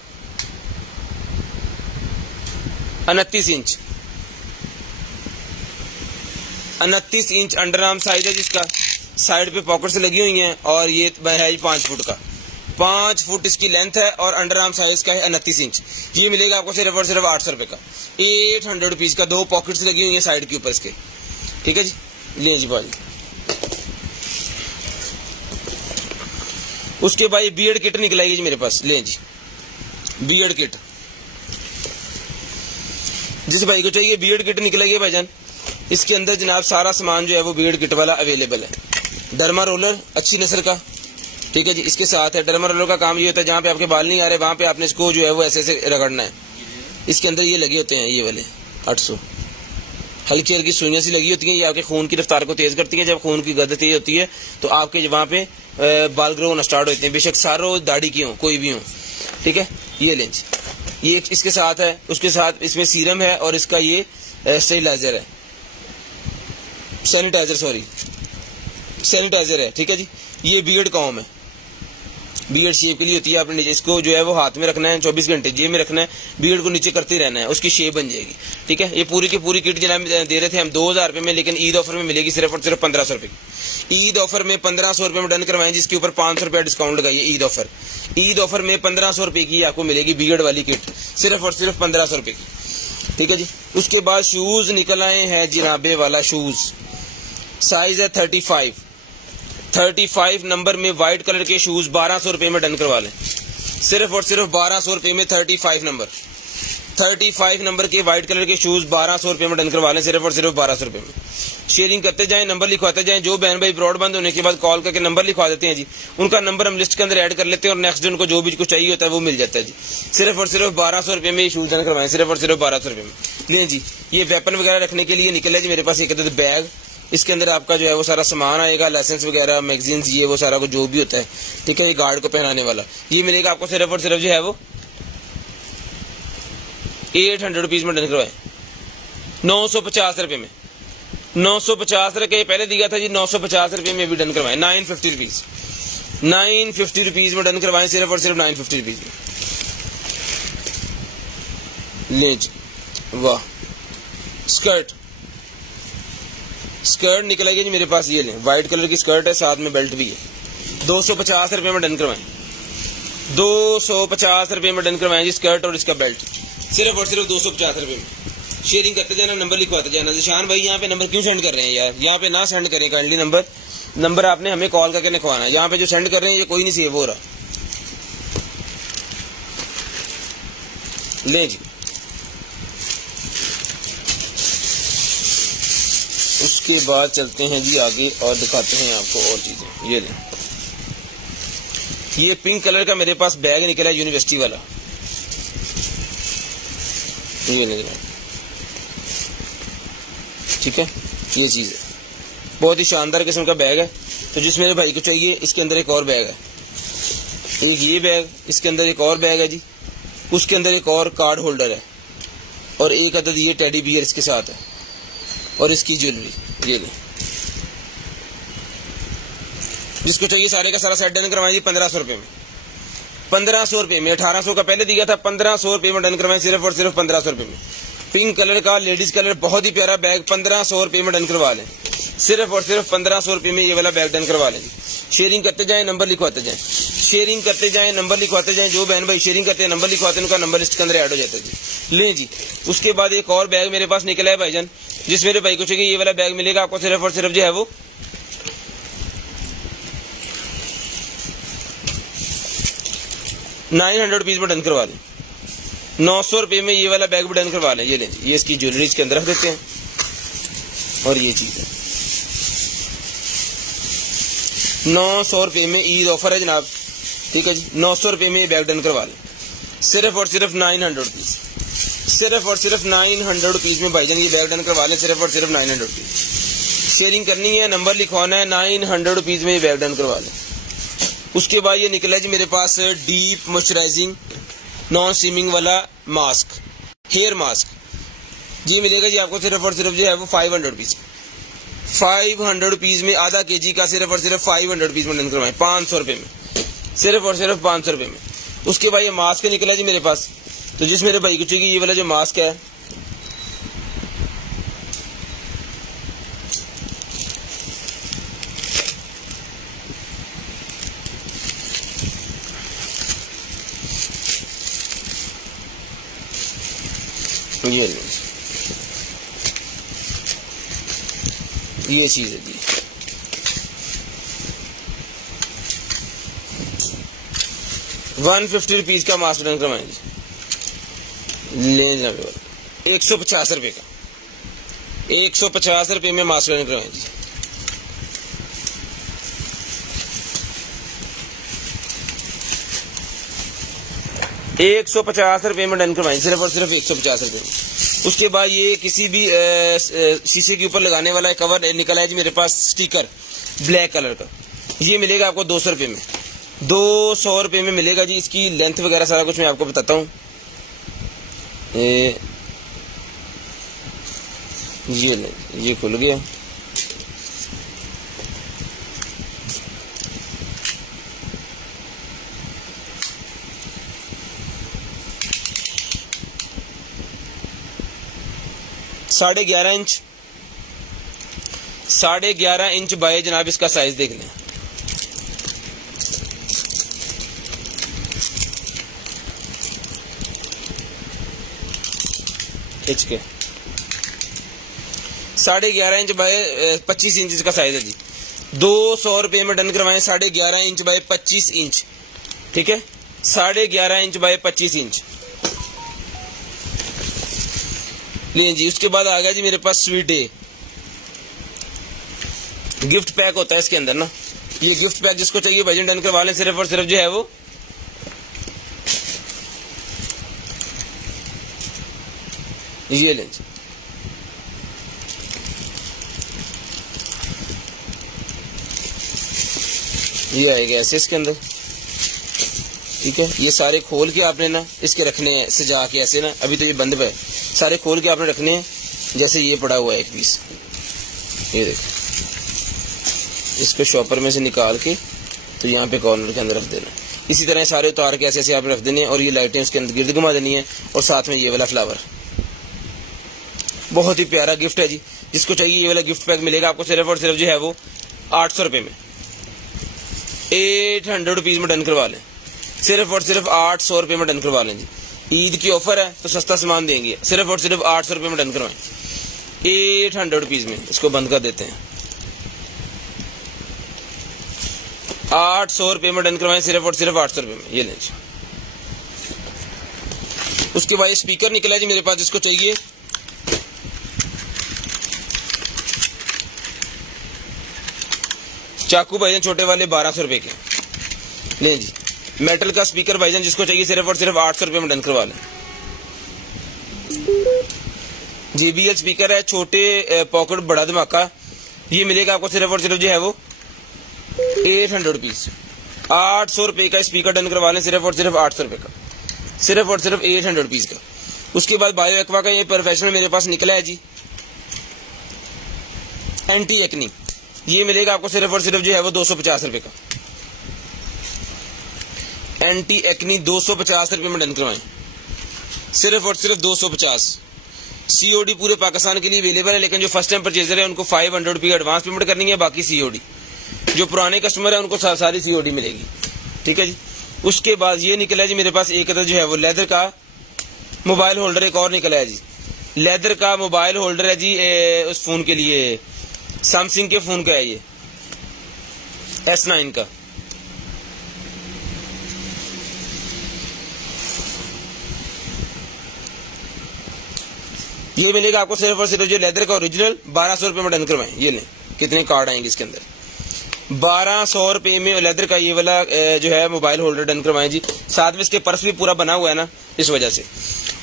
29 inch, 29 inch under arm size है जिसका। साइड पे पॉकेट्स लगी हुई हैं और ये है 5 फुट का, 5 फुट इसकी लेंथ है और अंडर आर्म साइज का है 29 इंच। ये मिलेगा आपको सिर्फ और सिर्फ 800 रुपये का, 800 रुपीज का। 2 पॉकेट्स लगी हुई हैं साइड के ऊपर इसके, ठीक है जी। ले जी भाई। उसके बाद बियर्ड किट निकलाएगी जी मेरे पास। ले जी, बियर्ड किट। जिस भाई को चाहिए बियर्ड किट निकलेगी भाईजान, इसके अंदर जनाब सारा सामान जो है वो बियर्ड किट वाला अवेलेबल है। डर्मा रोलर अच्छी नस्ल का, ठीक है जी, इसके साथ है। डर्मा रोलर का काम ये होता है जहां पे आपके बाल नहीं आ रहे वहां पे आपने इसको जो है वो ऐसे ऐसे रगड़ना है। इसके अंदर ये लगे होते हैं, ये वाले 800 हल्की हल्की सुइयां सी लगी होती हैं। ये आपके खून की रफ्तार को तेज करती है। जब खून की गद तेज होती है तो आपके वहां पे बाल ग्रो होना स्टार्ट होते हैं, बेशक सारों दाढ़ी की हो, कोई भी हो, ठीक है। ये लें, ये इसके साथ है, उसके साथ इसमें सीरम है और इसका ये स्टेरिलाइजर है, सैनिटाइजर है, ठीक है जी। ये बियर्ड कॉम है, बियर्ड शेप के लिए होती है। आपने नीचे इसको जो है वो हाथ में रखना है, 24 घंटे जेब में रखना है, बियर्ड को नीचे करते रहना है, उसकी शेप बन जाएगी, ठीक है। ये पूरी की पूरी किट जनाब दे रहे थे हम 2000 रुपए में, लेकिन ईद ऑफर में मिलेगी सिर्फ और सिर्फ 1500 रुपए। ईद ऑफर में 1500 रुपए में डन करवाएं, जिसके ऊपर 500 रुपया डिस्काउंट लगाइए। ईद ऑफर में 1500 रुपए की आपको मिलेगी बियर्ड वाली किट, सिर्फ और सिर्फ 1500 रुपए की, ठीक है जी। उसके बाद शूज निकल आए हैं जिनाबे वाला शूज, साइज है 35 नंबर में व्हाइट कलर के शूज 1200 रुपए में डन करवा लें, सिर्फ और सिर्फ 1200 रुपए में। 35 नंबर के व्हाइट कलर के शूज 1200 रुपए में डन करवा लें, सिर्फ और सिर्फ 1200 रुपए में। शेयरिंग करते जाएं, नंबर लिखवाते जाएं। जो बहन भाई ब्रॉडबैंड होने के बाद कॉल करके नंबर लिखवा देते हैं जी, उनका नंबर हम लिस्ट के अंदर ऐड कर लेते हैं और नेक्स्ट डे उनको जो भी कुछ चाहिए होता है वो मिल जाता है जी। सिर्फ और सिर्फ 1200 रुपए में ये शूज डन करवाएं, सिर्फ और सिर्फ 1200 रुपए में। लें जी, ये वेपन वगैरह रखने के लिए निकले जी मेरे पास एक बैग, इसके अंदर आपका जो है वो सारा सामान आएगा, लाइसेंस वगैरह, मैगजीन्स, ये वो सारा कुछ जो भी होता है, ठीक है। ये गार्ड को पहनाने वाला ये मिलेगा आपको सिर्फ और सिर्फ जो है वो 800 रुपीज में डन करवाए, 950 रुपए में। 950 रुपए पहले दिया था जी, 950 रुपए में भी डन करवाए, 950 रुपीज में डन करवाए, सिर्फ और सिर्फ 950 रुपीज में। ले जी, वाह। स्कर्ट निकलेगी जी मेरे पास, ये लें, व्हाइट कलर की स्कर्ट है, साथ में बेल्ट भी है, 250 रुपए में डन करवाएं, 250 रुपए में डन करवाएं जी, स्कर्ट और इसका बेल्ट, सिर्फ और सिर्फ 250 रुपए में। शेयरिंग करते जाना, नंबर लिखवाते जाना। जिशान भाई यहाँ पे नंबर क्यों सेंड कर रहे हैं यार, यहाँ पे ना सेंड करें काइंडली, नंबर आपने हमें कॉल करके लिखवाना है। यहाँ पे जो सेंड कर रहे हैं ये कोई नहीं सेव हो रहा। ले जी, उसके बाद चलते हैं जी आगे और दिखाते हैं आपको और चीजें। ये लें, ये पिंक कलर का मेरे पास बैग निकला है यूनिवर्सिटी वाला, ये निकला, ठीक है। ये चीज है, बहुत ही शानदार किस्म का बैग है। तो जिस मेरे भाई को चाहिए, इसके अंदर एक और बैग है, एक ये बैग, इसके अंदर एक और बैग है जी, उसके अंदर एक और कार्ड होल्डर है और एक अदद ये टेडी बियर इसके साथ है और इसकी ज्वेलरी। ये ले, जिसको चाहिए सारे का सारा सेट डन करवाएं जी 1500 रुपए में। 1500 रुपए में, 1800 का पहले दिया था, 1500 रुपए में डन करवाएं, सिर्फ और सिर्फ 1500 रुपए में। पिंक कलर का लेडीज कलर बहुत ही प्यारा बैग 1500 रुपए में डन करवा लें, सिर्फ और सिर्फ 1500 रुपए में ये वाला बैग डन करवा लें। शेयरिंग करते जाएं, नंबर लिखवाते जाएं, शेयरिंग करते जाएं, नंबर लिखवाते जाएं। जो बहन भाई शेयरिंग करते हैं, नंबर लिखवाते हैं, उनका नंबर लिस्ट के अंदर ऐड हो जाता है जी। लें जी, उसके बाद एक और बैग मेरे पास निकला है भाईजान, जिस मेरे भाई को चाहिए ये वाला बैग मिलेगा आपको सिर्फ और सिर्फ जो है वो 900 रुपीज में डन करवा लें, 900 रुपए में ये वाला बैग भी डन करवा लें। ये लें, ये इसकी ज्वेलरी इसके अंदर रख देते हैं और ये चीज है 900 रुपए में, ईद ऑफर है जनाब, ठीक है जी। 900 रुपए में ये बैग डन करवा लें, सिर्फ और सिर्फ 900 रुपीज, सिर्फ और सिर्फ 900 रुपीज में भाईजान ये बैग डन करवा लें, सिर्फ और सिर्फ 900 रुपीज। शेयरिंग करनी है, नंबर लिखवाना है, 900 रुपीज में ये बैग डन करवा लें। उसके बाद ये निकला जी मेरे पास डीप मॉइस्चराइजिंग नॉन स्टीमिंग वाला मास्क, हेयर मास्क जी मिलेगा जी आपको सिर्फ और सिर्फ जो है वो 500 रुपीज, 500 रुपीज में आधा केजी का, सिर्फ और सिर्फ 500 रुपीज में डन करवाएं, 500 रुपए में, सिर्फ और सिर्फ 500 रुपए में। उसके बाद ये मास्क निकला जी मेरे पास, तो जिस मेरे भाई को चाहिए ये वाला जो मास्क है, ये चीज है जी, ₹150 का मास्क डन करवाएंगे, ले जाने वाला 150 रुपए का, 150 रुपए में मास्क डन करवाएंगे। 150 रुपए में डन करवाएं, सिर्फ और सिर्फ 150 रुपए में। उसके बाद ये किसी भी शीशे के ऊपर लगाने वाला कवर निकला है जी मेरे पास, स्टिकर ब्लैक कलर का, ये मिलेगा आपको 200 रुपये में, 200 रुपये में मिलेगा जी। इसकी लेंथ वगैरह सारा कुछ मैं आपको बताता हूँ। ये खुल गया। साढ़े 11 इंच बाय जनाब इसका साइज देख लें। खींच के 11.5 इंच बाय 25 इंच इसका साइज है जी। 200 रुपये में डन करवाएं। 11.5 इंच बाय 25 इंच, ठीक है, 11.5 इंच बाय 25 इंच लिए जी। उसके बाद आ गया जी मेरे पास स्वीट डे गिफ्ट पैक होता है इसके अंदर ना। ये गिफ्ट पैक जिसको चाहिए भाईजान डन करवा लें। सिर्फ और सिर्फ जो है वो ये लें जी। ये आएगा ऐसे इसके अंदर, ठीक है। ये सारे खोल के आपने ना इसके रखने हैं सजा के ऐसे ना। अभी तो ये बंद है, सारे खोल के आपने रखने हैं। जैसे ये पड़ा हुआ है एक पीस, ये देखो, इसको शॉपर में से निकाल के तो यहाँ पे कॉर्नर के अंदर रख देना। इसी तरह सारे उतार के ऐसे ऐसे आपने रख देने हैं और ये लाइटें उसके अंदर गिर्द घुमा देनी है। और साथ में ये वाला फ्लावर, बहुत ही प्यारा गिफ्ट है जी। जिसको चाहिए ये वाला गिफ्ट पैक मिलेगा आपको सिर्फ और सिर्फ जो है वो 800 रुपये में, 800 रुपीज में डन करवा लें। सिर्फ और सिर्फ 800 रुपये में डन करवा लें जी। ईद की ऑफर है तो सस्ता सामान देंगे। सिर्फ और सिर्फ 800 रुपये में डन करवाएं, 800 रुपीज में। इसको बंद कर देते हैं। 800 रुपये में डन करवाएं, सिर्फ और सिर्फ 800 रुपये में। ये लें जी। उसके बाद स्पीकर निकला जी मेरे पास, जिसको चाहिए चाकू भाईजान छोटे वाले 1200 रुपए के लें जी। मेटल का स्पीकर भाईजान जिसको चाहिए सिर्फ और सिर्फ 800 रुपये में डन करवा लें। JBL स्पीकर है, छोटे पॉकेट बड़ा धमाका। ये मिलेगा आपको सिर्फ और सिर्फ जो है वो 800 रुपीज। 800 रुपये का स्पीकर डन करवा लें, सिर्फ और सिर्फ 800 रुपये का, सिर्फ और सिर्फ 800 रुपीज का। उसके बाद बायो एक्वा का ये प्रोफेशनल मेरे पास निकला है जी, एंटी एक्नी। ये मिलेगा आपको सिर्फ और सिर्फ जो है वो 250 रुपये का। एंटी एक्नी 250 रुपये में डन करवाएं, सिर्फ और सिर्फ 250। COD पूरे पाकिस्तान के लिए अवेलेबल है, लेकिन जो फर्स्ट टाइम परचेजर है उनको 500 रुपये एडवांस पेमेंट करनी है, बाकी COD। जो पुराने कस्टमर है उनको सारी COD मिलेगी, ठीक है जी। उसके बाद ये निकला है जी मेरे पास एक जो है वो लेदर का मोबाइल होल्डर, एक और निकला है जी। लेदर का मोबाइल होल्डर है जी, उस फोन के लिए, सैमसंग के फोन का है ये, S9 का। ये मिलेगा आपको सिर्फ और सिर्फ जो लेदर का ओरिजिनल 1200 रुपये में डन करवाएं। ये लें, कितने कार्ड आएंगे इसके अंदर। 1200 रुपये में लेदर का ये वाला जो है मोबाइल होल्डर डन करवाएं जी। साथ में इसके पर्स भी पूरा बना हुआ है ना, इस वजह से।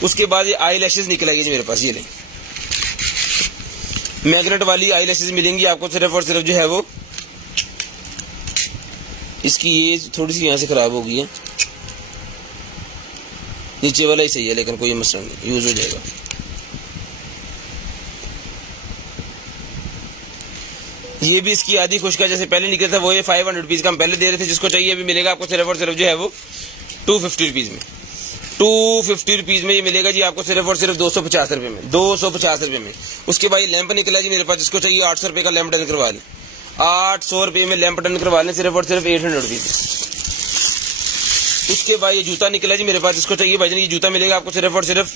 उसके बाद ये आई लैशेज निकल आएगी मेरे पास, ये लें, मैग्नेट वाली आई लैशेज मिलेंगी आपको सिर्फ और सिर्फ जो है वो। इसकी ये थोड़ी सी यहाँ से खराब हो गई है, नीचे वाला ही सही है, लेकिन कोई मसला नहीं, यूज हो जाएगा। ये भी इसकी आधी खुश का जैसे पहले निकला था वो ये 500 रुपीज का हम पहले दे रहे थे। जिसको चाहिए अभी मिलेगा आपको सिर्फ और सिर्फ जो है वो 250 रुपीज में। 250 रुपीज में ये मिलेगा जी आपको सिर्फ और सिर्फ 250 रुपये में, 250 रुपये में। उसके बाद लैंप निकला जी मेरे पास, जिसको चाहिए 800 रुपये का लैंप डन करवा लें, 800 रुपये में लैंप डन करवा लें, सिर्फ और सिर्फ 800 रुपीज। उसके बाद ये जूता निकला जी मेरे पास, जिसको चाहिए भाईजान ये जूता मिलेगा आपको सिर्फ और सिर्फ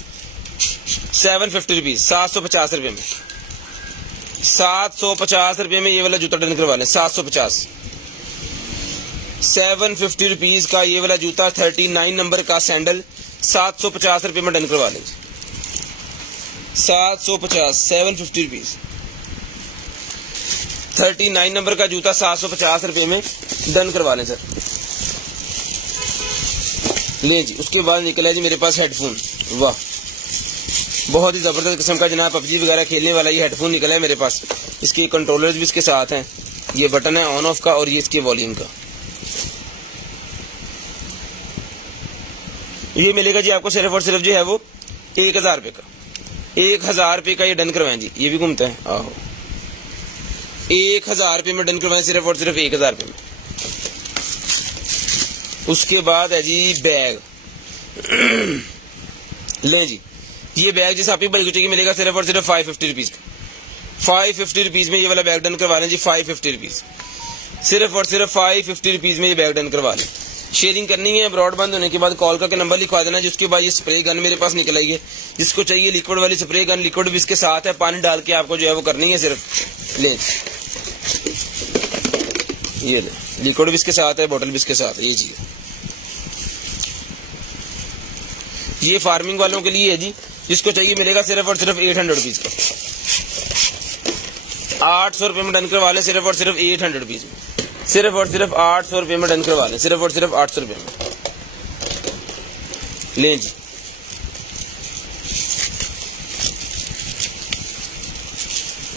750 रुपीज, 750 रुपये में। 750 रुपये में ये वाला जूता डन करवा लें, 750। 750 रुपीज का ये वाला जूता 39 नंबर का सैंडल 750 रुपये में डन करवा लें, 750, 750 रुपीज। 39 नंबर का जूता 750 रुपये में डन करवा लें सर, ले जी। उसके बाद निकला है जी मेरे पास हेडफोन, वाह बहुत ही जबरदस्त किस्म का जनाब, PUBG वगैरह खेलने वाला ये हेडफोन निकला है मेरे पास। इसके कंट्रोलर्स भी इसके साथ हैं, ये बटन है ऑन ऑफ का और ये इसके वॉल्यूम का। ये मिलेगा जी आपको सिर्फ और सिर्फ जो है वो 1000 रुपए का। 1000 रुपए का ये डन करवाएं जी। ये भी घूमता है, आहो 1000 रुपए में डन करवाएं, सिर्फ और सिर्फ 1000 रुपए में। उसके बाद है जी बैग। ले जी, ये बैग जिस आप ही बड़ी गुच्चे की मिलेगा सिर्फ और सिर्फ 550 रुपीज का। 550 रुपीज में ये वाला बैग डन करवा लें जी। 550 रुपीज, सिर्फ और सिर्फ 550 रुपीज में ये बैग डन करवा लें। शेयरिंग करनी है, ब्रॉड बंद होने के बाद कॉल करके नंबर लिखवा देना। जिसके बाद ये स्प्रे गन मेरे पास निकल आई है, जिसको चाहिए लिक्विड वाली स्प्रे गन, लिक्विड भी इसके साथ है, पानी डाल के आपको जो है वो करनी है सिर्फ। ले ये ले, लिक्विड भी इसके साथ है, बोतल भी इसके साथ है। ये चीज ये फार्मिंग वालों के लिए है जी। जिसको चाहिए मिलेगा सिर्फ और सिर्फ 800 रुपीज का। 800 रुपए में डन करवा लें, सिर्फ और सिर्फ 800 रुपीज में। सिर्फ और सिर्फ 800 रुपए में डन करवा लें, सिर्फ और सिर्फ 800 रुपए में। लें जी,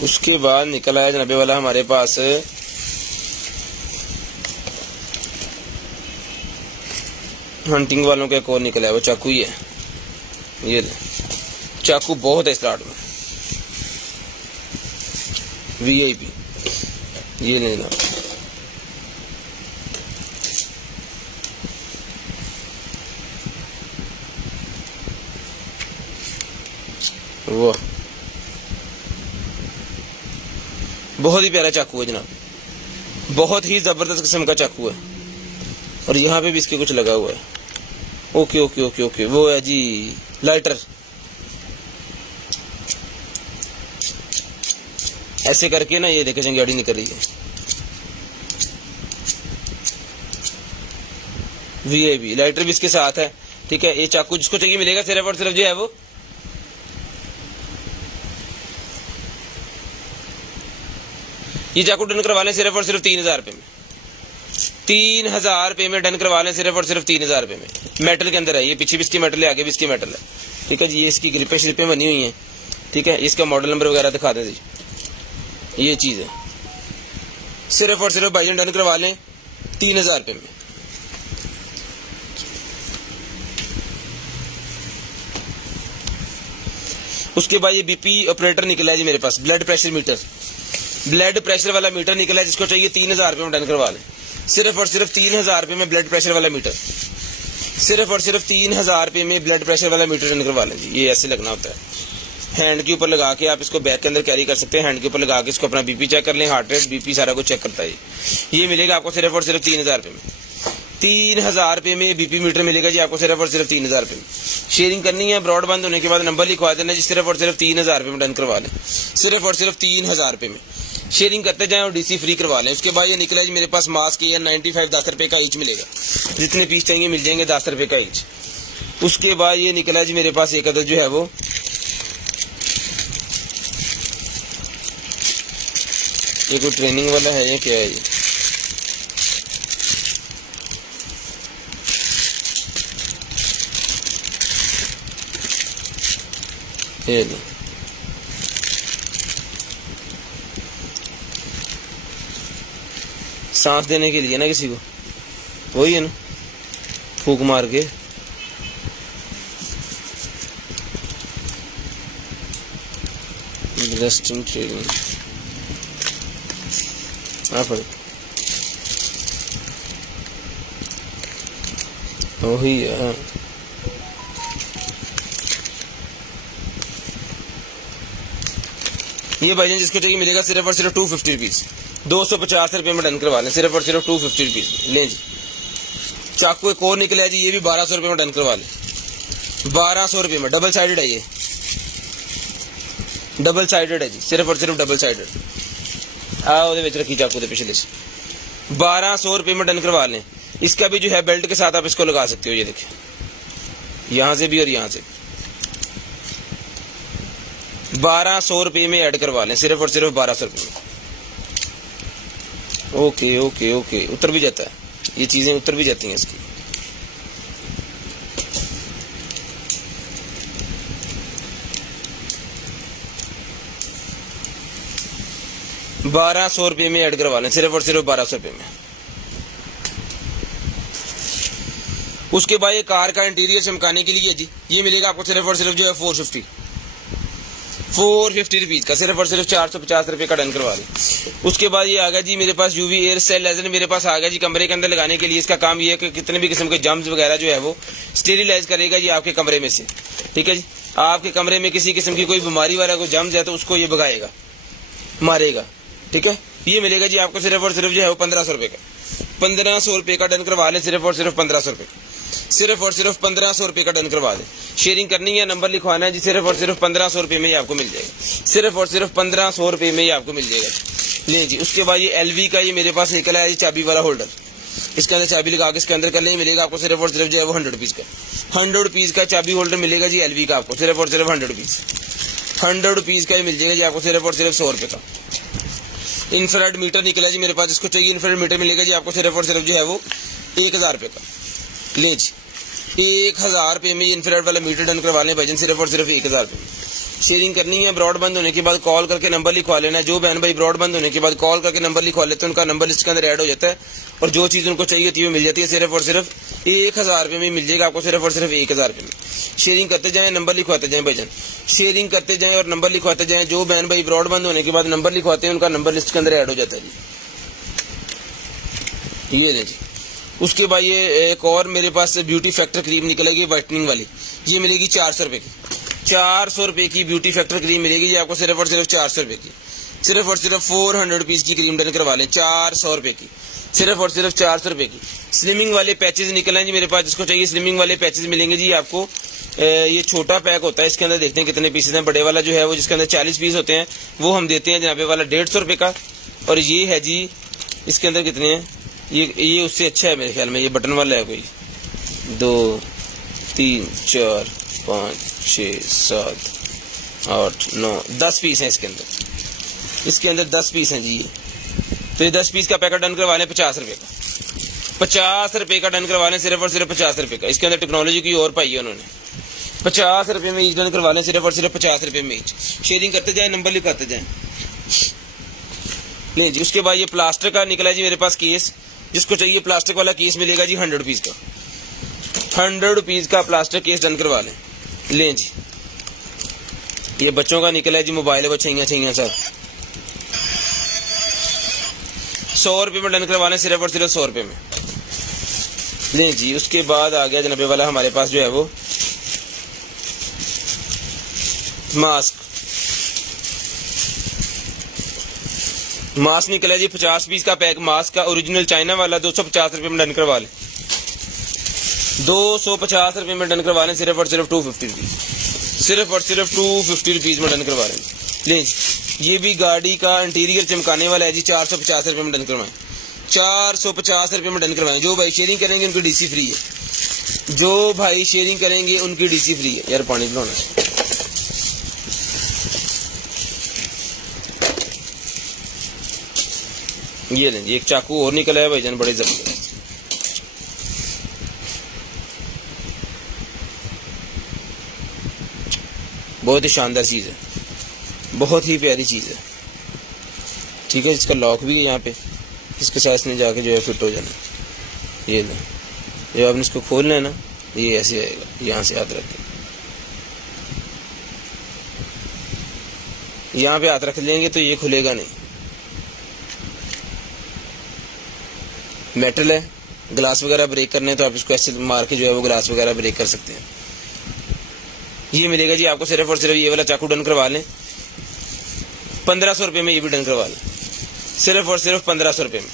उसके बाद निकल आया जनाबे वाला हमारे पास हंटिंग वालों का एक और निकला है, वो चाकू ही है। ये चाकू बहुत है स्टार्ट में, VIP। ये लेना, वो बहुत ही प्यारा चाकू है जनाब, बहुत ही जबरदस्त किस्म का चाकू है। और यहाँ पे भी इसके कुछ लगा हुआ है। ओके ओके ओके ओके, वो है जी लाइटर। ऐसे करके ना ये देखे चंगेड़ी निकल रही है। VIP लाइटर भी इसके साथ है, ठीक है। ये चाकू जिसको चाहिए मिलेगा सिर्फ और सिर्फ जो है वो ये चाकू डन करवा लें सिर्फ और सिर्फ 3000 रुपए में। 3000 रुपए में डन करवा लें, सिर्फ और सिर्फ 3000 रुपए में। मेटल के अंदर है, ये पीछे भी इसकी मेटल है, आगे भी इसकी मेटल है, ठीक है जी। ये इसकी ग्रिपें श्रिपें बनी हुई हैं, ठीक है। इसका मॉडल नंबर वगैरह दिखा दें जी। ये चीज है, सिर्फ और सिर्फ भाईजान डन करवा लें 3000 रुपए में। उसके बाद ये BP ऑपरेटर निकला है जी मेरे पास, blood pressure meter. Blood pressure वाला मीटर निकला है, जिसको चाहिए 3000 रुपए में डन करवा लें, सिर्फ और सिर्फ 3000 रुपए में ब्लड प्रेशर वाला मीटर। सिर्फ और सिर्फ 3000 रुपए में ब्लड प्रेशर वाला मीटर डन करवा लें जी। ये ऐसे लगना होता है, हैंड के ऊपर लगा के आप इसको बैग के अंदर कैरी कर सकते हैं। हैंड के ऊपर लगा के इसको अपना BP चेक कर लें, हार्ट रेट, BP सारा कुछ चेक करता है। ये मिलेगा आपको सिर्फ और सिर्फ 3000 रुपए में। 3000 रुपए में BP मीटर मिलेगा जी आपको सिर्फ और सिर्फ 3000 रुपए में। शेयरिंग करनी है, ब्रॉड बंद होने के बाद नंबर लिखवा देना जी। सिर्फ और सिर्फ 3000 रुपए में डन करवा लें, सिर्फ और सिर्फ 3000 रुपए में। शेयरिंग करते जाएं और DC फ्री करवा लें। उसके बाद ये निकला जी मेरे पास मास्क ये 95 10 रुपए का ईच मिलेगा। जितने पीस चाहिए मिल जाएंगे 10 रुपए का ईच। उसके बाद ये निकला जी मेरे पास एक अदद जो है वो ये कोई ट्रेनिंग वाला है या क्या है ये? नहीं, सांस देने के लिए ना किसी को, वही है ना, फूक मार के। रेस्टिंग ट्रेनिंग वही है। ये भाईजान जिसको चाहिए मिलेगा सिर्फ और सिर्फ 250 रुपीज। 250 रुपए में डन करवा लें, सिर्फ और सिर्फ 250 रुपीज लें जी। चाकू एक और निकला है जी, ये भी 1200 रुपए में डन करवा लें। 1200 रुपए में डबल साइडेड है, ये डबल साइडेड है जी, सिर्फ और सिर्फ डबल साइडेड। आओ रखी चाकू दे पिछले से 1200 रुपए में डन करवा लें। इसका भी जो है बेल्ट के साथ आप इसको लगा सकते हो। ये देखिए, यहां से भी और यहां से 1200 रुपए में ऐड करवा लें, सिर्फ और सिर्फ 1200 रुपए में। ओके ओके ओके, उतर भी जाता है, ये चीजें उतर भी जाती हैं इसकी। 1200 रुपये में ऐड करवा लें, सिर्फ और सिर्फ 1200 रुपये में। उसके बाद ये कार का इंटीरियर चमकाने के लिए जी ये मिलेगा आपको सिर्फ और सिर्फ जो है 450 रुपीज का, सिर्फ और सिर्फ 450 रुपये का डन करवा लें। उसके बाद ये आ गया जी मेरे पास यूवी एयर सेल लेजर मेरे पास आ गया जी कमरे के अंदर लगाने के लिए। इसका काम ये है कि कितने भी किस्म के जम्स वगैरह जो है वो स्टेरिलाइज करेगा जी आपके कमरे में से। ठीक है जी, आपके कमरे में किसी किस्म की कोई बीमारी वाला कोई जम्स है तो उसको ये भगाएगा, मारेगा। ठीक है, ये मिलेगा जी आपको सिर्फ और सिर्फ जो है वो 1500 रुपये का, 1500 रुपये का डन करवा लें, सिर्फ और सिर्फ 1500 रुपये का, सिर्फ और सिर्फ 1500 रुपये का डन करवा दें। शेयरिंग करनी है, नंबर लिखवाना है जी, सिर्फ और सिर्फ 1500 रुपये में ही आपको मिल जाएगा, सिर्फ और सिर्फ 1500 रुपये में ही आपको मिल जाएगा। ले जी, उसके बाद ये एलवी का ये मेरे पास निकला है जी चाबी वाला होल्डर, इसके अंदर चाबी लगा के इसके अंदर कर लें, मिलेगा आपको सिर्फ और सिर्फ जो है वो 100 रुपीज का, 100 रुपीज का चाबी होल्डर मिलेगा जी एलवी का आपको, सिर्फ और सिर्फ 100 रुपीज, 100 रुपीज का ही मिल जाएगा जी आपको सिर्फ और सिर्फ 100 रुपये का। इंफ्रारेड मीटर निकला जी मेरे पास, जिसको चाहिए इंफ्रारेड मीटर मिलेगा जी आपको सिर्फ और सिर्फ जो है वो 1000 रुपये का। ले जी, 1000 रुपये में इंफ्रारेड वाला मीटर डन करवा लें भाईजान, सिर्फ और सिर्फ 1000 रुपये में। शेयरिंग करनी है, ब्रॉडबैंड होने के बाद कॉल करके नंबर लिखवा लेना है। जो बहन भाई ब्रॉडबैंड होने के बाद कॉल करके नंबर लिखवा लेते हैं उनका नंबर लिस्ट के अंदर ऐड हो जाता है और जो चीज उनको चाहिए थी वो मिल जाती है, सिर्फ और सिर्फ 1000 रुपये में मिल जाएगा आपको, सिर्फ और सिर्फ 1000 रुपये में। शेयरिंग करते जाएं, नंबर लिखवाते जाएं भाईजान, शेयरिंग करते जाएं और नंबर लिखवाते जाएं। जो बहन भाई ब्रॉडबैंड होने के बाद नंबर लिखवाते हैं उनका नंबर लिस्ट के अंदर ऐड हो जाता है जी। ये जी, उसके बाद ये एक और मेरे पास ब्यूटी फैक्टर क्रीम निकलेगी वाइटनिंग वाली, ये मिलेगी 400 रुपये की, 400 रुपये की ब्यूटी फैक्टर क्रीम मिलेगी जी आपको, सिर्फ और सिर्फ 400 रुपये की, सिर्फ और सिर्फ 400 रुपीज की क्रीम डन करवा लें, 400 रुपये की, सिर्फ और सिर्फ 400 रुपये की। स्लिमिंग वाले पैचेज निकले हैं जी मेरे पास, जिसको चाहिए स्लिमिंग वाले पैचेज मिलेंगे जी आपको। ये छोटा पैक होता है, इसके अंदर देखते हैं कितने पीसेज हैं। बड़े वाला जो है वो जिसके अंदर 40 पीस होते हैं वो हम देते हैं जनाबे वाला 150 रुपये का। और ये है जी इसके अंदर कितने हैं, ये उससे अच्छा है मेरे ख्याल में, ये बटन वाला है कोई 2 3 4 5 6 7 8 9 10 पीस हैं इसके अंदर 10 पीस हैं जी। तो ये 10 पीस का पैकेट डन करवा लें 50 रुपये का, 50 रुपये का डन करवा लें, सिर्फ और सिर्फ 50 रुपये का। इसके अंदर टेक्नोलॉजी की और पाई है उन्होंने, 50 रुपये में ईच डन करवा लें, सिर्फ और सिर्फ 50 रुपये में ईच। शेयरिंग करते जाए, नंबर लिखाते जाए। नहीं जी, उसके बाद ये प्लास्टर का निकला जी मेरे पास केस, जिसको चाहिए प्लास्टिक वाला केस मिलेगा जी 100 रुपीज का, 100 रुपीज का प्लास्टिक केस डन करवा लें। लें जी, ये बच्चों का निकला है जी मोबाइल बच्चियां सब 100 रुपये में डन करवा लें, सिर्फ और सिर्फ 100 रुपये में। लें जी, उसके बाद आ गया जनाबे वाला हमारे पास जो है वो मास्क निकला जी 50 पीस का पैक मास्क का, ओरिजिनल चाइना वाला, 250 रुपये में डन करवा लें, 250 रुपये में डन करवा लें, सिर्फ और सिर्फ 250 रुपीज, सिर्फ और सिर्फ 250 रुपीज में डन करवा लें। लें जी, ये भी गाड़ी का इंटीरियर चमकाने वाला है जी, 450 रुपये में डन करवाएं, 450 रुपये में डन करवाएं। जो भाई शेयरिंग करेंगे उनकी डीसी फ्री है, जो भाई शेयरिंग करेंगे उनकी डीसी फ्री है। यार पानी पिलाना, ये लें जी, एक चाकू और निकला है भाईजान, बड़े जबरदस्त, बहुत ही शानदार चीज है, बहुत ही प्यारी चीज है। ठीक है, इसका लॉक भी है यहाँ पे, इसके साथ इसमें जाके जो है फिट हो जाना। ये लें, जब आपने इसको खोलना है ना, ये ऐसे आएगा, यहाँ से हाथ रख के यहाँ पे हाथ रख लेंगे तो ये खुलेगा नहीं। मेटल है, ग्लास वगैरह ब्रेक करने हैं तो आप इसको ऐसे मार के जो है वो ग्लास वगैरह ब्रेक कर सकते हैं। ये मिलेगा जी आपको, सिर्फ और सिर्फ ये वाला चाकू डन करवा लें, 1500 रुपये में ये भी डन करवा लें, सिर्फ और सिर्फ 1500 रुपये में,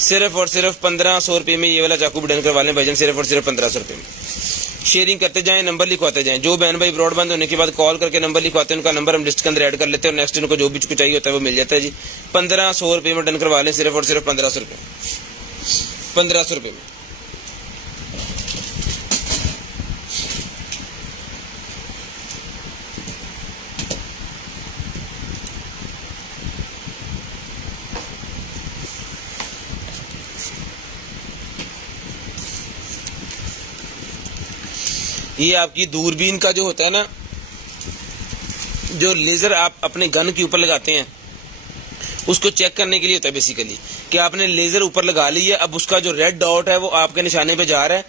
सिर्फ और सिर्फ 1500 रुपये में ये वाला चाकू भी डन करवा लें भाईजान, सिर्फ और सिर्फ 1500 रुपये में। शेयरिंग करते जाएं, नंबर लिखवाते जाएं। जो बहन भाई ब्रॉडबैंड होने के बाद कॉल करके नंबर लिखवाते हैं उनका नंबर हम लिस्ट के अंदर ऐड कर लेते हैं और नेक्स्ट उनको जो भी चाहिए होता है वो मिल जाता है जी। 1500 रुपये में डन करवा लें, सिर्फ और सिर्फ 1500 रुपये, 1500 रुपये में। ये आपकी दूरबीन का जो होता है ना, जो लेजर आप अपने गन के ऊपर लगाते हैं उसको चेक करने के लिए होता है बेसिकली कि आपने लेजर ऊपर लगा ली है, अब उसका जो रेड डॉट है वो आपके निशाने पे जा रहा है,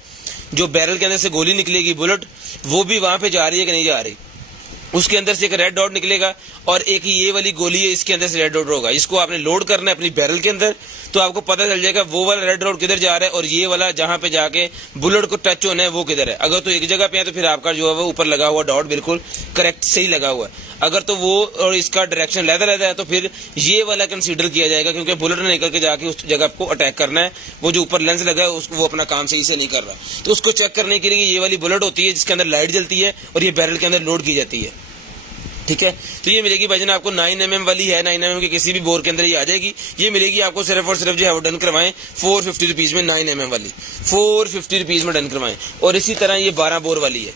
जो बैरल के अंदर से गोली निकलेगी बुलेट वो भी वहां पे जा रही है कि नहीं जा रही, उसके अंदर से एक रेड डॉट निकलेगा और एक ये वाली गोली है इसके अंदर से रेड डॉट होगा। इसको आपने लोड करना है अपनी बैरल के अंदर, तो आपको पता चल जाएगा वो वाला रेड डॉट किधर जा रहा है और ये वाला जहां पे जाके बुलेट को टच होना है वो किधर है। अगर तो एक जगह पे है तो फिर आपका जो है वो ऊपर लगा हुआ डॉट बिल्कुल करेक्ट सही लगा हुआ है, अगर तो वो और इसका डायरेक्शन लहदा है तो फिर ये वाला कंसीडर किया जाएगा, क्योंकि बुलेट ने निकल के जाके उस जगह को अटैक करना है, वो जो ऊपर लेंस लगा है वो अपना काम सही से नहीं कर रहा। तो उसको चेक करने के लिए ये वाली बुलेट होती है जिसके अंदर लाइट जलती है और ये बैरल के अंदर लोड की जाती है, ठीक है। तो ये मिलेगी भाईजान आपको 9mm वाली है, 9mm के किसी भी बोर के अंदर ये आ जाएगी। ये मिलेगी आपको सिर्फ और सिर्फ जो है वो डन करवाएं 450 रुपीज में, 9mm वाली 450 रुपीज में डन करवाएं। और इसी तरह ये 12 बोर वाली है,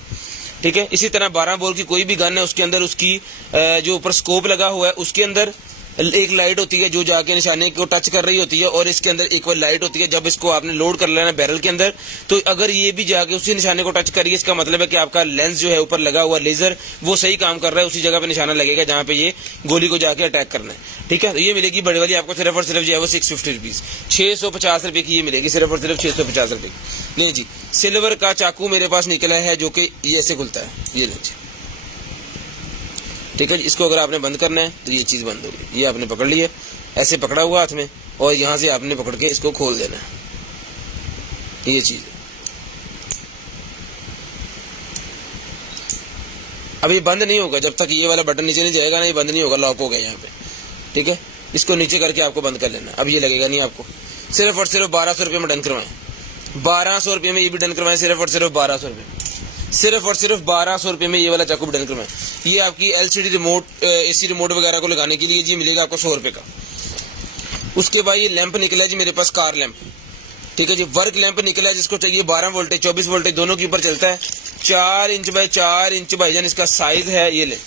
ठीक है। इसी तरह 12 बोर की कोई भी गन है उसके अंदर उसकी जो ऊपर स्कोप लगा हुआ है उसके अंदर एक लाइट होती है जो जाके निशाने को टच कर रही होती है और इसके अंदर एक और लाइट होती है। जब इसको आपने लोड कर लेना बैरल के अंदर तो अगर ये भी जाके उसी निशाने को टच करिए, इसका मतलब है कि आपका लेंस जो है ऊपर लगा हुआ लेजर वो सही काम कर रहा है, उसी जगह पे निशाना लगेगा जहां पे ये गोली को जाके अटैक करना है, ठीक है। तो ये मिलेगी बड़ी वाली आपको सिर्फ और सिर्फ जो है वो 650 रुपीज, 650 रुपए की ये मिलेगी सिर्फ और सिर्फ 650 रुपए की। नहीं जी, सिल्वर का चाकू मेरे पास निकला है जो कि ये ऐसे खुलता है, ये ले जी, ठीक है। इसको अगर आपने बंद करना है तो ये चीज बंद होगी, ये आपने पकड़ लिया ऐसे पकड़ा हुआ हाथ में और यहां से आपने पकड़ के इसको खोल देना है, ये चीज। अब ये बंद नहीं होगा जब तक ये वाला बटन नीचे नहीं जाएगा ना, ये बंद नहीं होगा, लॉक हो गया यहाँ पे, ठीक है। इसको नीचे करके आपको बंद कर लेना, अब ये लगेगा नहीं आपको। सिर्फ और सिर्फ 1200 रुपये में डन करवाएं, 1200 रुपये में ये भी डन करवाएं, सिर्फ और सिर्फ 1200 रुपये, सिर्फ और सिर्फ 1200 रुपये में ये वाला चाकू डन करवाएं। ये आपकी एलसीडी रिमोट, एसी रिमोट वगैरह को लगाने के लिए जी मिलेगा आपको 100 रुपये का। उसके बाद ये लैंप निकला है जी मेरे पास, कार लैंप, ठीक है जी, वर्क लैंप निकला है जिसको चाहिए 12 वोल्टेज 24 वोल्टेज दोनों के ऊपर चलता है। 4 इंच बाय 4 इंच भाईजान इसका साइज है, ये ले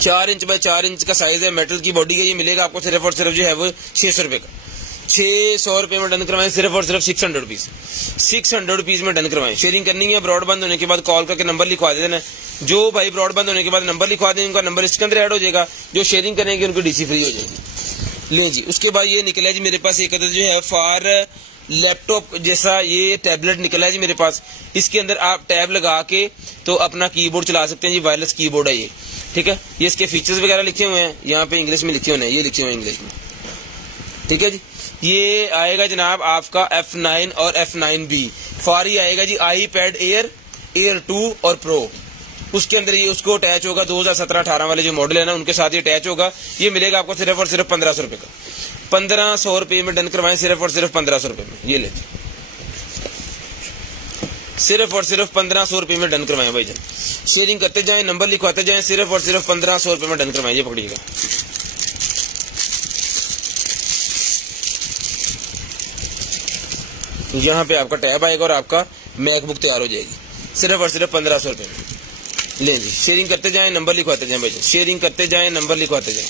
4 इंच बाय 4 इंच का साइज है, मेटल की बॉडी का। ये मिलेगा आपको सिर्फ और सिर्फ जो है वो 600 रुपये का, 600 रुपये में डन करवाएं, सिर्फ और सिर्फ 600 रुपीज, 600 रुपीज में डन करवाएं। शेयरिंग करनी है, ब्रॉडबैंड होने के बाद कॉल करके नंबर लिखवा देना। जो भाई ब्रॉडबैंड होने के बाद नंबर लिखवा देंगे उनका नंबर इसके अंदर ऐड हो जाएगा, जो शेयरिंग करेंगे उनको डीसी फ्री हो जाएगी। ले जी, उसके बाद ये निकला जी मेरे पास एक जो है फार लैपटॉप जैसा ये टैबलेट निकला है जी मेरे पास। इसके अंदर आप टैब लगा के तो अपना कीबोर्ड चला सकते हैं जी, वायरलेस कीबोर्ड है ये, ठीक है। ये इसके फीचर्स वगैरह लिखे हुए हैं यहाँ पे, इंग्लिश में लिखे हुए हैं, ये लिखे हुए हैं इंग्लिश में, ठीक है जी। ये आएगा जनाब आपका F9 और F9B फारी आएगा जी, iPad Air 2 और Pro, उसके अंदर ये उसको अटैच होगा 2017-18 वाले जो मॉडल है ना उनके साथ ये अटैच होगा। ये मिलेगा आपको सिर्फ और सिर्फ 1500 रुपये का, 1500 रुपये में डन करवाएं, सिर्फ और सिर्फ 1500 रुपये में, ये ले सिर्फ और सिर्फ 1500 रुपये में डन करवाएं भाईजान। शेयरिंग करते जाएं, नंबर लिखवाते जाएं, सिर्फ और सिर्फ 1500 रुपये में डन करवाएं। ये पकड़िएगा, यहाँ पे आपका टैब आएगा और आपका मैकबुक तैयार हो जाएगी, सिर्फ और सिर्फ 1500 रुपये में। ले जी, शेयरिंग करते जाएं, नंबर लिखवाते जाएं भाई, शेयरिंग करते जाएं, नंबर लिखवाते जाएं।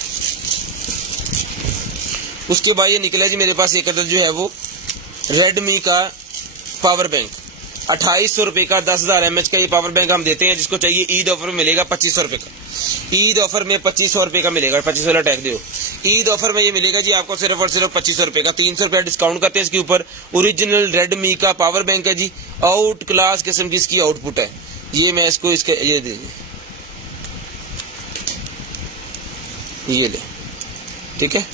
उसके बाद ये निकला जी मेरे पास एक अदद जो है वो रेडमी का पावर बैंक, 2800 रुपये का 10,000 mAh का ये पावर बैंक हम देते हैं। जिसको चाहिए ईद ऑफर में मिलेगा 2500 रुपये का, ईद ऑफर में 2500 रुपये का मिलेगा, 2500 वाला टैग दो। ईद ऑफर में ये मिलेगा जी आपको सिर्फ और सिर्फ 2500 रुपये का, 300 रुपया डिस्काउंट करते हैं इसके ऊपर। ओरिजिनल रेडमी का पावर बैंक है जी, आउट क्लास किस्म की इसकी आउटपुट है। ये मैं इसको इसके ये दे, ये ले, ठीक है।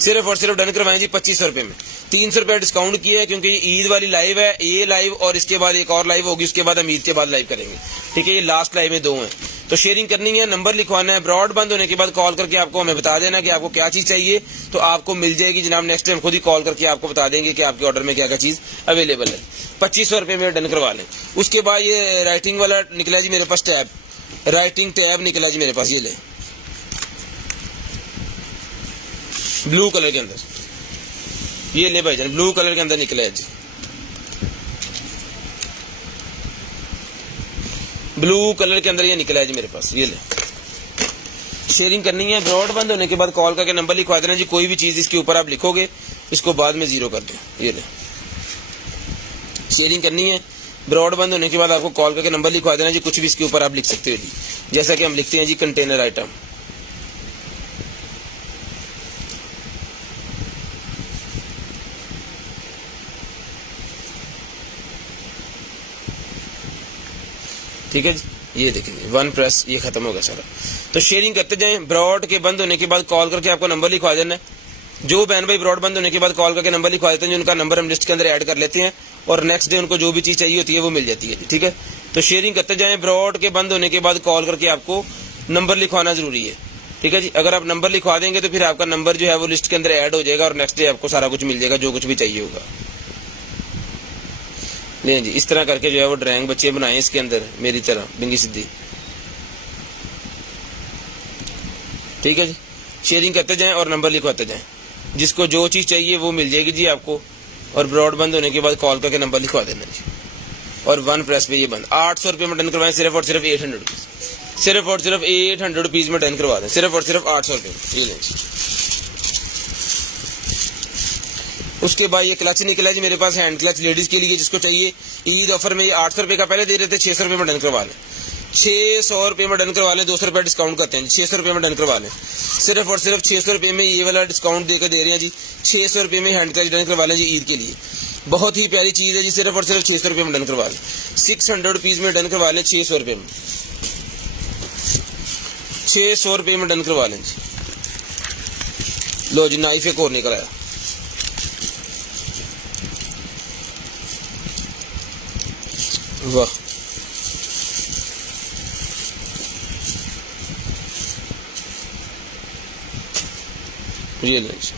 सिर्फ और सिर्फ डन करवाएं जी 2500 रुपये में, 300 रुपया डिस्काउंट किया है क्योंकि ये ईद वाली लाइव है, ये लाइव और इसके बाद एक और लाइव होगी, उसके बाद हम ईद के बाद लाइव करेंगे, ठीक है। ये लास्ट लाइव में 2 हैं। तो शेयरिंग करनी है, नंबर लिखवाना है, ब्रॉड बंद होने के बाद कॉल करके आपको हमें बता देना कि आपको क्या चीज चाहिए, तो आपको मिल जाएगी जनाब। नेक्स्ट टाइम खुद ही कॉल करके आपको बता देंगे कि आपके ऑर्डर में क्या क्या चीज अवेलेबल है। 2500 रुपये में डन करवा लें। उसके बाद ये राइटिंग वाला निकला जी मेरे पास टैब, राइटिंग टैब निकला जी मेरे पास, ये ले ब्लू कलर के अंदर, ये ले भाईजान ब्लू कलर के अंदर निकला है जी, ब्लू कलर के अंदर ये निकला है जी मेरे पास, ये ले। शेयरिंग करनी है, ब्रॉड बंद होने के बाद कॉल करके नंबर लिखवा देना जी। कोई भी चीज इसके ऊपर आप लिखोगे इसको बाद में 0 कर दो, ये ले। शेयरिंग करनी है, ब्रॉड बंद होने के बाद आपको कॉल करके नंबर लिखवा देना जी। कुछ भी इसके ऊपर आप लिख सकते हो जी, जैसा कि हम लिखते हैं जी कंटेनर आइटम, ठीक है जी। ये देखेंगे 1 प्रेस, ये खत्म हो गया सारा। तो शेयरिंग करते जाएं। ब्रॉड के बंद होने के बाद कॉल करके आपको नंबर लिखवा देना है। जो बहन भाई ब्रॉड बंद होने के बाद कॉल करके नंबर लिखवा देते हैं, उनका नंबर हम लिस्ट के अंदर ऐड कर लेते हैं और नेक्स्ट डे उनको जो भी चीज चाहिए होती है वो मिल जाती है। ठीक है, तो शेयरिंग करते जाएं। ब्रॉड के बंद होने के बाद कॉल करके आपको नंबर लिखवाना जरूरी है। ठीक है जी, अगर आप नंबर लिखवा देंगे तो फिर आपका नंबर जो है वो लिस्ट के अंदर ऐड हो जाएगा और नेक्स्ट डे आपको सारा कुछ मिल जाएगा जो कुछ भी चाहिए होगा। ले जी, इस तरह करके जो है वो ड्राइंग बच्चे बनाए इसके अंदर मेरी तरह बिंगी सिद्धि। ठीक है जी, शेयरिंग करते जाएं और नंबर लिखवाते जाएं। जिसको जो चीज चाहिए वो मिल जाएगी जी आपको। और ब्रॉड बंद होने के बाद कॉल करके नंबर लिखवा देना जी। और 1 प्रेस पे ये बंद। 800 रुपये में डन करवाएं, सिर्फ और सिर्फ 800 रुपीज, सिर्फ और सिर्फ 800 रुपीज में डन करवा दें, सिर्फ और सिर्फ 800 रुपये। ये लें जी। उसके बाद ये क्लच निकला जी मेरे पास, हैंड क्लच लेडीज के लिए, जिसको चाहिए। ईद ऑफर में ये 800 रुपये का पहले दे रहे थे, 600 रुपये में डन करवा लें। 600 रुपये में डन करवा लें, 200 रुपये डिस्काउंट करते हैं। 600 रुपये में डन करवा लें, सिर्फ और सिर्फ 600 रुपये में ये वाला डिस्काउंट देकर दे रहे हैं जी। 600 रुपये में हैंड क्लच डन करवा लें जी ईद के लिए। बहुत ही प्यारी चीज है जी, सिर्फ और सिर्फ 600 रुपये में डन करवा लें। 600 रुपीज में डन करवा लें, 600 रुपये में, 600 रुपये में डन करवा लें जी। लो जी, नाइफ एक और निकल आया। वाह, ये लें जी।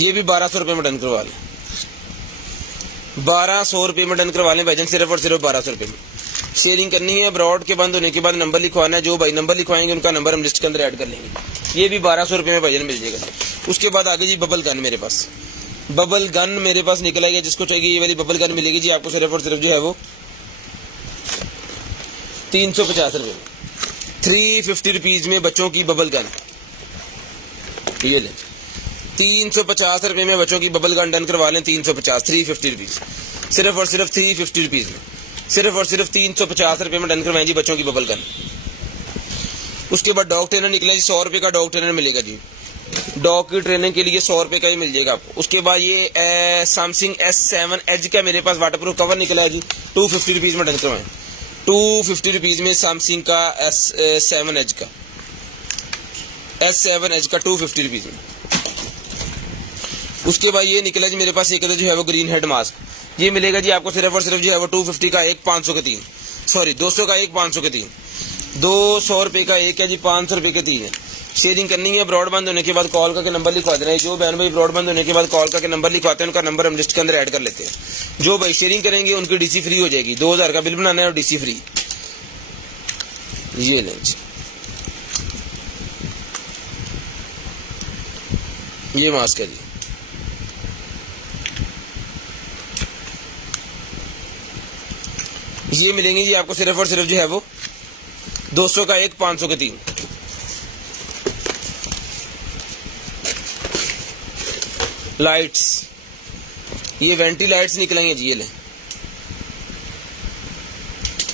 ये भी 1200 रुपये में डन करवा लें, 1200 रुपये में डन करवा लें भाईजान, सिर्फ और सिर्फ 1200 रुपये में। शेयरिंग करनी है। ब्रॉड के बंद होने के बाद नंबर लिखवाना है। जो भाई नंबर लिखवाएंगे उनका नंबर हम लिस्ट के अंदर ऐड कर लेंगे। ये भी 1200 रुपये में भाईजान मिल जाएगा। उसके बाद आगे जी बबल गन मेरे पास, बबल गन मेरे पास निकला गया। जिसको चाहिए ये वाली बबल गन मिलेगी जी आपको, सिर्फ और सिर्फ जो है वो 350 रुपये में, 350 रुपीज में बच्चों की बबल गन। ये लें, 350 रुपये में बच्चों की बबल गन डन करवा लें। 350, 350 रुपीज, सिर्फ और सिर्फ 350 रुपीज में, सिर्फ और सिर्फ 350 रुपये में डन करवाएं जी बच्चों की बबल गन। उसके बाद डॉग ट्रेनर निकला जी, 100 रुपये का डॉग ट्रेनर मिलेगा जी। डॉग की ट्रेनिंग के लिए 100 रुपये का ही मिल जाएगा आपको। उसके बाद ये सैमसंग S7 एज का मेरे पास वाटरप्रूफ कवर निकला है जी, 250 रुपीज में डन करवाएं। 250 रुपीज में सैमसंग का S7 एज का, S7 एज का 250 रुपीज में। उसके बाद ये निकला जी मेरे पास एक जो है वो ग्रीन हेड मास्क, ये मिलेगा जी आपको सिर्फ और सिर्फ जो है वो 250 का एक, 500 के 3, सॉरी 200 का एक, 500 के 3, 200 रुपये का एक है जी, 500 रुपये के 3 है। शेयरिंग करनी है। ब्रॉड बंद होने के बाद कॉल करके नंबर लिखवा देना है। जो बहन भाई ब्रॉड बंद होने के बाद कॉल करके नंबर लिखवाते हैं उनका नंबर हम लिस्ट के अंदर ऐड कर लेते हैं। जो भाई शेयरिंग करेंगे उनकी डीसी फ्री हो जाएगी। 2000 का बिल बनाना है और डीसी फ्री। ये लें, ये मास्क है जी। ये मिलेंगे जी आपको सिर्फ और सिर्फ जो है वो 200 का एक, 500 के 3। लाइट्स, ये वेंटी लाइट्स निकलेंगे जी। ये ले,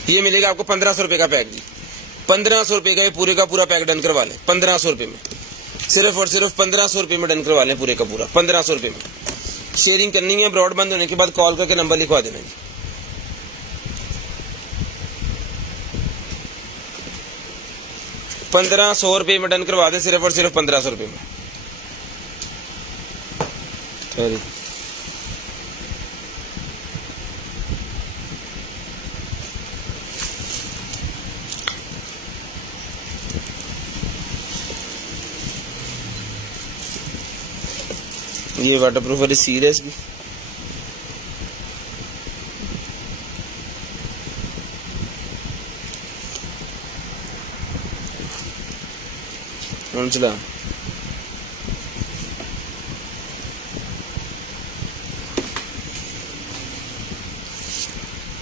ये मिलेगा आपको 1500 रुपये का पैक जी। 1500 रुपये का ये पूरे का पूरा पैक डन करवा लें, 1500 रुपये में, सिर्फ और सिर्फ 1500 रुपये में डन करवा लें पूरे का पूरा, 1500 रुपये में। शेयरिंग करनी है। ब्रॉड बंद होने के बाद कॉल करके नंबर लिखवा देना जी। 1500 रुपये में डन करवा दें, सिर्फ और सिर्फ 1500 रुपये में। ये वाटरप्रूफ वाली सीरियस भी चला,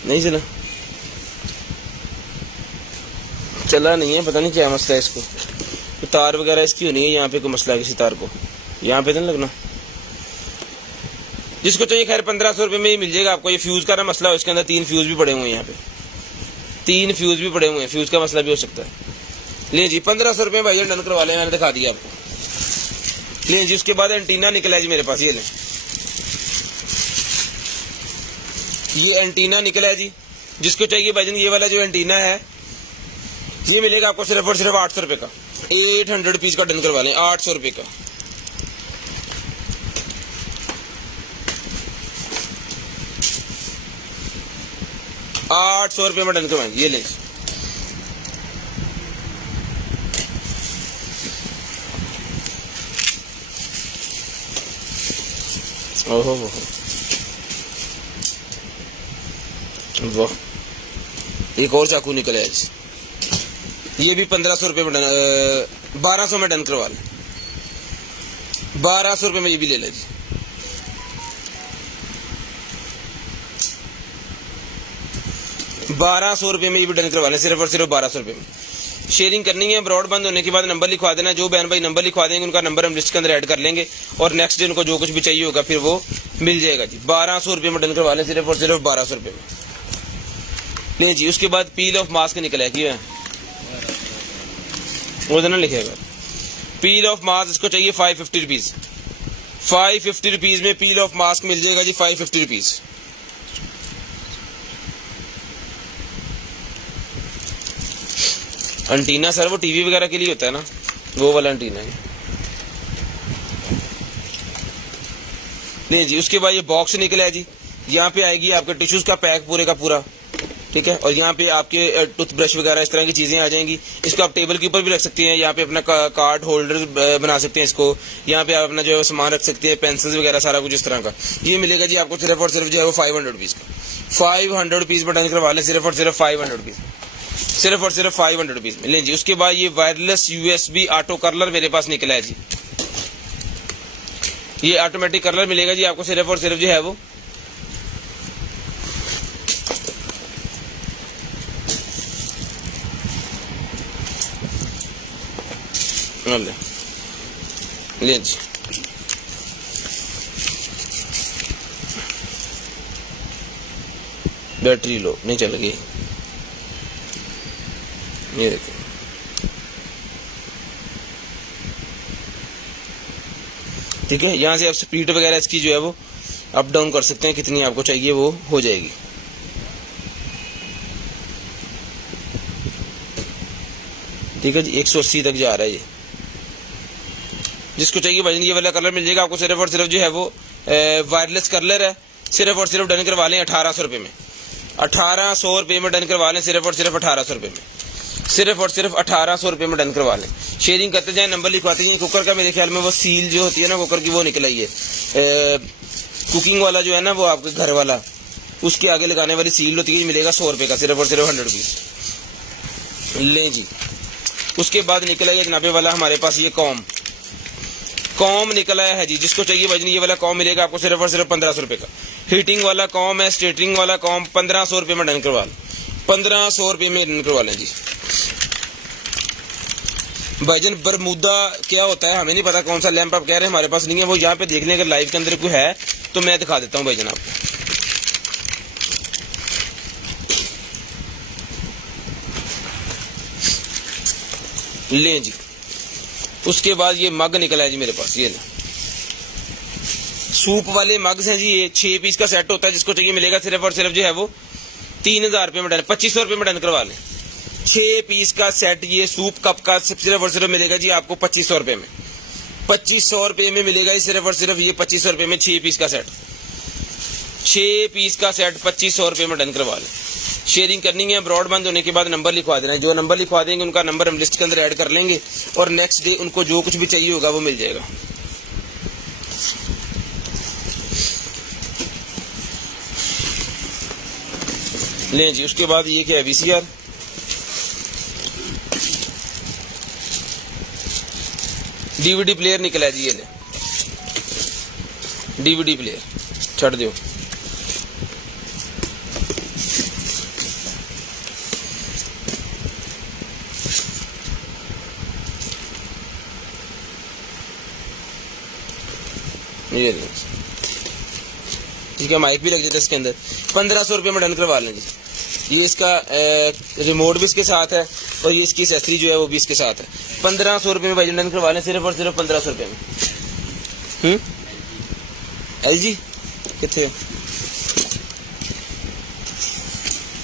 नहीं चला, चला नहीं है, पता नहीं क्या मसला है इसको। तो तार वगैरह इसकी होनी है, यहाँ पे कोई मसला है किसी तार को, यहाँ पे तो नहीं लगना। जिसको चाहिए खैर 1500 रुपये में ही मिल जाएगा आपको। ये फ्यूज का ना मसला है, इसके अंदर 3 फ्यूज भी पड़े हुए हैं, यहाँ पे 3 फ्यूज भी पड़े हुए हैं, फ्यूज का मसला भी हो सकता है। ले जी 1500 रुपये भाई डन करवा लें, मैंने दिखा दिया आपको। ले जी। उसके बाद एंटीना निकला है जी मेरे पास, ये लें, ये एंटीना निकला है जी। जिसको चाहिए भाईजान ये वाला जो एंटीना है ये मिलेगा आपको सिर्फ और सिर्फ 800 रुपए का। 800 पीस का डन करवा लें, 800 रुपए का। ₹800 में डन करवाएंगे, ये ले। ओहो वाह, एक और चाकू निकले है, ये भी 1500 रुपये में डन, 1200 में डन करवा लें, 1200 रुपये में ये भी ले लें जी। ₹1200 में ये भी डन करवा लें, सिर्फ और सिर्फ 1200 रुपये में। शेयरिंग करनी है, ब्रॉड बंद होने के बाद नंबर लिखवा देना। जो बहन भाई नंबर लिखवा देंगे उनका नंबर हम लिस्ट के अंदर ऐड कर लेंगे और नेक्स्ट डे उनको जो कुछ भी चाहिए होगा फिर वो मिल जाएगा जी। 1200 रुपये में डन करवा लें, सिर्फ और सिर्फ 1200 रुपये में ले जी। उसके बाद पील ऑफ मास्क निकला है, क्यों है वो देना लिखेगा। पील ऑफ मास्क इसको चाहिए 550 रुपीज। 550 रुपीज में पील ऑफ मास्क मिल जाएगा जी, 550 रुपीज। एंटीना सर वो टीवी वगैरह के लिए होता है ना, वो वाला एंटीना है। नहीं जी। उसके बाद ये बॉक्स निकला है जी, यहाँ पे आएगी आपके टिश्यूज का पैक पूरे का पूरा, ठीक है। और यहाँ पे आपके टूथब्रश वगैरह इस तरह की चीजें आ जाएंगी। इसको आप टेबल के ऊपर भी रख सकते हैं, यहाँ पे अपना कार्ड होल्डर बना सकते हैं इसको, यहाँ पे आप अपना जो है सामान रख सकते हैं, पेंसिल्स वगैरह सारा कुछ इस तरह का। ये मिलेगा जी आपको सिर्फ और सिर्फ जो है वो 500 रुपीज का। 500 रुपीज में डन करवा लें, सिर्फ और सिर्फ 500 रुपीज, सिर्फ और सिर्फ 500 रुपीज में ले जी। उसके बाद ये वायरलेस USB ऑटो कर्लर मेरे पास निकला है जी, ये ऑटोमेटिक कर्लर मिलेगा जी आपको सिर्फ और सिर्फ जो है वो ले जी। बैटरी लो नहीं चल गई, ये देखो ठीक है। यहां से आप स्पीड वगैरह इसकी जो है वो अप डाउन कर सकते हैं, कितनी आपको चाहिए वो हो जाएगी। ठीक है जी, 180 तक जा रहा है ये। जिसको चाहिए भाई ये वाला कलर मिल जाएगा आपको सिर्फ और सिर्फ जो है वो वायरलेस कलर है, सिर्फ और सिर्फ डन करवा लें 1800 रुपये में। 1800 रुपये में डन करवा लें, सिर्फ और सिर्फ 1800 रुपये में, सिर्फ और सिर्फ 1800 रुपये में डन करवा लें। शेयरिंग करते जाए, नंबर लिखवाते जाए। कुकर का मेरे ख्याल में वो सील जो होती है ना कुकर की वो निकल आई है, कुकिंग वाला जो है ना वो आपके घर वाला, उसके आगे लगाने वाली सील होती है, मिलेगा 100 रुपये का, सिर्फ और सिर्फ 100 रुपीज लें जी। उसके बाद निकला ये जनाबे वाला हमारे पास ये कॉम निकला है जी। जिसको चाहिए भाई ये वाला कॉम मिलेगा आपको सिर्फ और सिर्फ 1500 रुपये का। हीटिंग वाला कॉम है, स्ट्रेटनिंग वाला कॉम 1500 रुपये में डन करवा लें, 1500 रुपये में डन करवा लें जी। भाईजान बरमूदा क्या होता है हमें नहीं पता, कौन सा लैंप आप कह रहे हैं हमारे पास नहीं है, वो यहाँ पे देख लें अगर लाइव के अंदर कोई है तो मैं दिखा देता हूँ भाईजान आपको। लें जी। उसके बाद ये मग निकला है जी मेरे पास, ये सूप वाले मग्स हैं जी, ये 6 पीस का सेट होता है। जिसको चाहिए मिलेगा सिर्फ और सिर्फ जो है वो 3000 रुपये में डन, 2500 रुपये में डन करवा लें। 6 पीस का सेट ये सूप कप का सिर्फ और सिर्फ मिलेगा जी आपको 2500 रुपये में, 2500 रुपये में मिलेगा ये सिर्फ और सिर्फ ये 2500 रुपये में 6 पीस का सेट, 6 पीस का सेट 2500 रुपये में डन करवा लें। शेयरिंग करनी है, ब्रॉड बंद होने के बाद नंबर लिखवा देना है। जो नंबर लिखवा देंगे उनका नंबर हम लिस्ट के अंदर ऐड कर लेंगे और नेक्स्ट डे उनको जो कुछ भी चाहिए होगा वो मिल जाएगा। लें जी। उसके बाद ये क्या है, VCR, DVD प्लेयर निकला है जी, ये ले DVD प्लेयर छड़ दो। ये ठीक है, माइक भी लग जाता है इसके अंदर। 1500 रुपये में डन करवा लें जी। ये इसका रिमोट भी इसके साथ है और ये इसकी एक्सेसरी जो है वो भी इसके साथ है। 1500 रुपये में भाई डन करवा लें, सिर्फ और सिर्फ 1500 रुपये में। LG कितने,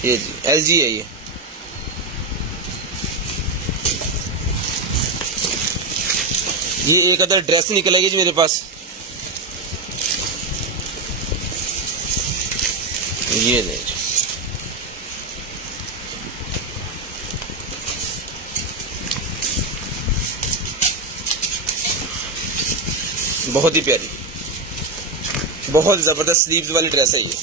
ये जी LG है ये एक अदर ड्रेस निकलेगी जी मेरे पास, ये नहीं जी। बहुत ही प्यारी, बहुत जबरदस्त स्लीव्स वाली ड्रेस है ये।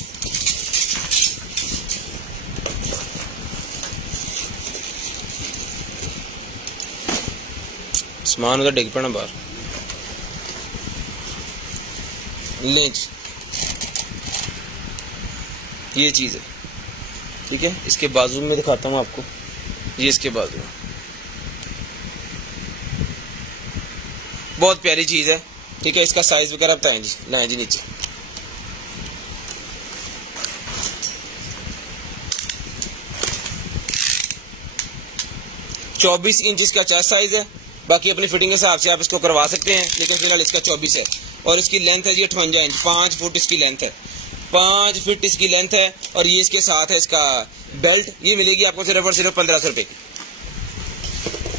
सामान उधर डिग पड़ा बाहर, लें जी ये चीज है, ठीक है। इसके बाजू में दिखाता हूँ आपको, ये इसके बाजू में बहुत प्यारी चीज है, ठीक है। इसका साइज वगैरह बताएं जी, लाएं जी नीचे। चौबीस इंच इसका चेस्ट साइज है, बाकी अपनी फिटिंग के हिसाब से आप इसको करवा सकते हैं, लेकिन फिलहाल इसका 24 है। और इसकी लेंथ है जी 58 इंच, 5 फुट इसकी लेंथ है, 5 फीट इसकी लेंथ है। और ये इसके साथ है इसका बेल्ट, ये मिलेगी आपको सिर्फ और सिर्फ 1500 रुपए की।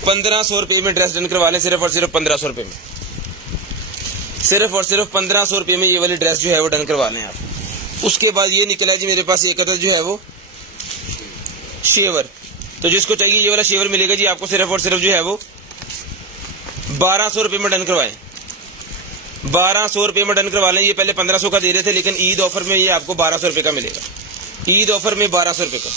1500 रुपए में ड्रेस डन करवा लें, सिर्फ और सिर्फ 1500 रुपए में, सिर्फ और सिर्फ 1500 रुपए में ये वाली ड्रेस जो है वो डन करवा लें आप। उसके बाद ये निकला जी मेरे पास एक अदर जो है वो शेवर, तो जिसको चाहिए ये वाला शेवर मिलेगा जी आपको सिर्फ और सिर्फ जो है वो 1200 रुपए में डन करवाएं, 1200 रुपए में डन करवा लें। ये पहले 1500 का दे रहे थे, लेकिन ईद ऑफर में ये आपको 1200 रुपए का मिलेगा, ईद ऑफर में 1200 रुपए का,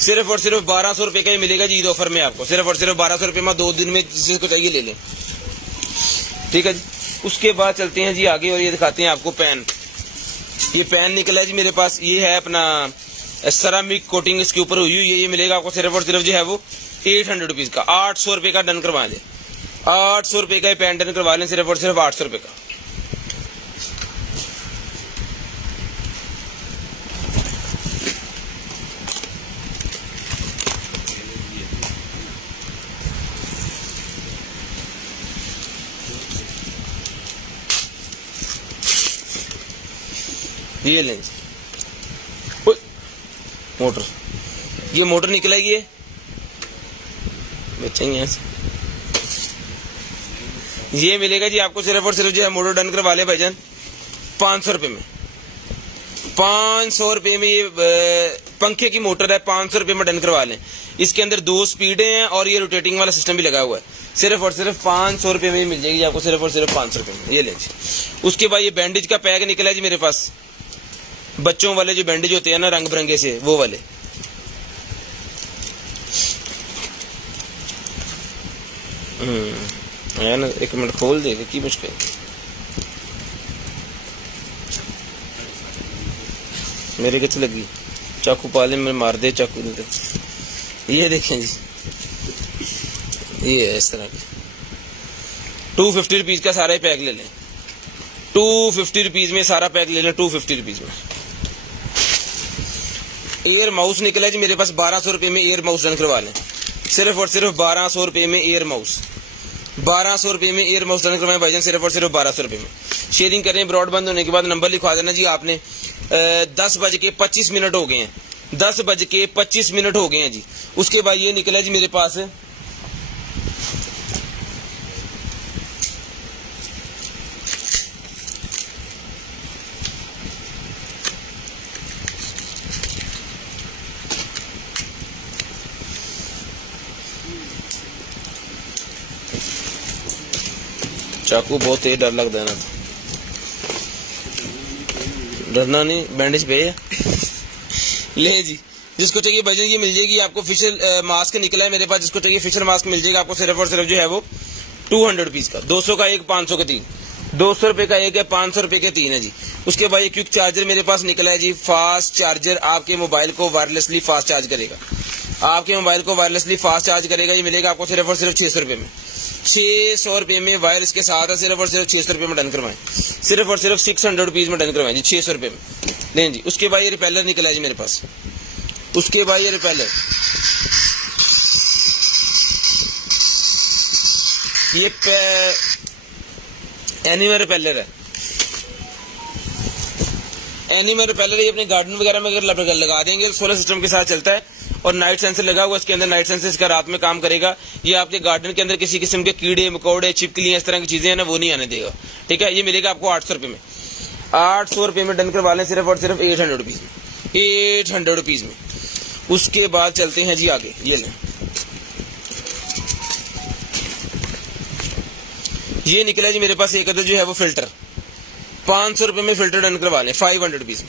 सिर्फ और सिर्फ 1200 रुपए का ही मिलेगा जी ईद ऑफर में आपको, सिर्फ और सिर्फ 1200 रुपए में 2 दिन में जिसको चाहिए ले लें, ठीक है जी। उसके बाद चलते हैं जी आगे और ये दिखाते हैं आपको पेन। ये पेन निकला है जी मेरे पास, ये है अपना सेरामिक कोटिंग इसके ऊपर हुई हुई है, ये मिलेगा आपको सिर्फ और सिर्फ जो है वो 800 रुपीज का, 800 रुपए का डन करवा लें, 800 रुपए का पेन डन करवा लें, सिर्फ और सिर्फ 800 रुपए का। ये लेंस मोटर, ये मोटर निकलेगी, ये बचेंगे यहाँ से, ये मिलेगा जी आपको सिर्फ और सिर्फ जो है मोटर डन करवा ले भाईजान 500 रुपए में, 500 रुपए में ये पंखे की मोटर है, 500 रुपए में डन करवा लें। इसके अंदर 2 स्पीडें हैं और ये रोटेटिंग वाला सिस्टम भी लगा हुआ है, सिर्फ और सिर्फ 500 रुपए में मिल जाएगी आपको, सिर्फ और सिर्फ 500 रुपए में, ये लें जी। उसके बाद ये बैंडेज का पैक निकला है जी मेरे पास, बच्चों वाले जो बैंडेज होते हैं ना रंग बिरंगे से, वो वाले, आया ना, 1 मिनट खोल देगा की मुश्किल, मेरे कितने लगी चाकू पाले में मार दे चाकू नहीं दे। ये देखें जी, ये है इस तरह की 250 रुपीज का सारा पैक ले लें, 250 रुपीज में सारा पैक ले लें, 250 रुपीज में। एयर माउस निकला जी मेरे पास 1200 रुपए में, एयर माउस डन करवा लें, सिर्फ और सिर्फ 1200 रुपए में एयर माउस, 1200 रुपए में एयर माउस डन करवाएं भाईजान, सिर्फ और सिर्फ 1200 रुपए में। शेयरिंग करें, ब्रॉड बंद होने के बाद नंबर लिखवा देना जी आपने। 10:25 हो गए हैं, 10:25 हो गए हैं जी। उसके बाद ये निकला जी मेरे पास चाकू, बहुत तेज डर लगता है ना, डरना नहीं, बैंडेज पे है ले जी। जिसको चाहिए भाईजान ये मिल जाएगी आपको। फिशर मास्क निकला है मेरे पास, जिसको चाहिए फिशर मास्क मिल जाएगा आपको सिर्फ और सिर्फ जो है वो 200 रुपीज का, 200 का एक, 500 के 3, 200 रुपए का एक है, 500 रुपए के 3 है जी। उसके बाद ये क्विक चार्जर मेरे पास निकला है जी, फास्ट चार्जर, आपके मोबाइल को वायरलेसली फास्ट चार्ज करेगा, आपके मोबाइल को वायरलेसली फास्ट चार्ज करेगा। ये मिलेगा आपको सिर्फ और सिर्फ 600 रुपए में, 600 रुपए में वायर इसके साथ है, सिर्फ और सिर्फ 600 रुपए में डन करवाएं, सिर्फ और सिर्फ 600 रुपीज में डन करवाएं जी, 600 रुपए में लें जी। उसके बाद ये रिपेलर निकला है जी मेरे पास, उसके बाद ये रिपेलर ये एनिमल रिपेलर है। एनिमल रिपेलर ये अपने गार्डन वगैरह में अगर लगा देंगे तो सोलर सिस्टम के साथ चलता है और नाइट सेंसर लगा हुआ, इसके अंदर नाइट सेंसर इसका रात में काम करेगा। ये आपके गार्डन के अंदर किसी किस्म के कीड़े मकोड़े छिपकलियां इस तरह की चीजें हैं ना, वो नहीं आने देगा। ठीक है, ये मिलेगा आपको 800 रुपये में। 800 रुपये में डन करवा लें, सिर्फ और सिर्फ 800 रुपीज में, 800 रुपीज में। उसके बाद चलते हैं जी आगे। ये लें, ये निकला जी मेरे पास एक अदर जो है वो फिल्टर, 500 रुपये में फिल्टर डन करवा लें 500 रुपीज में।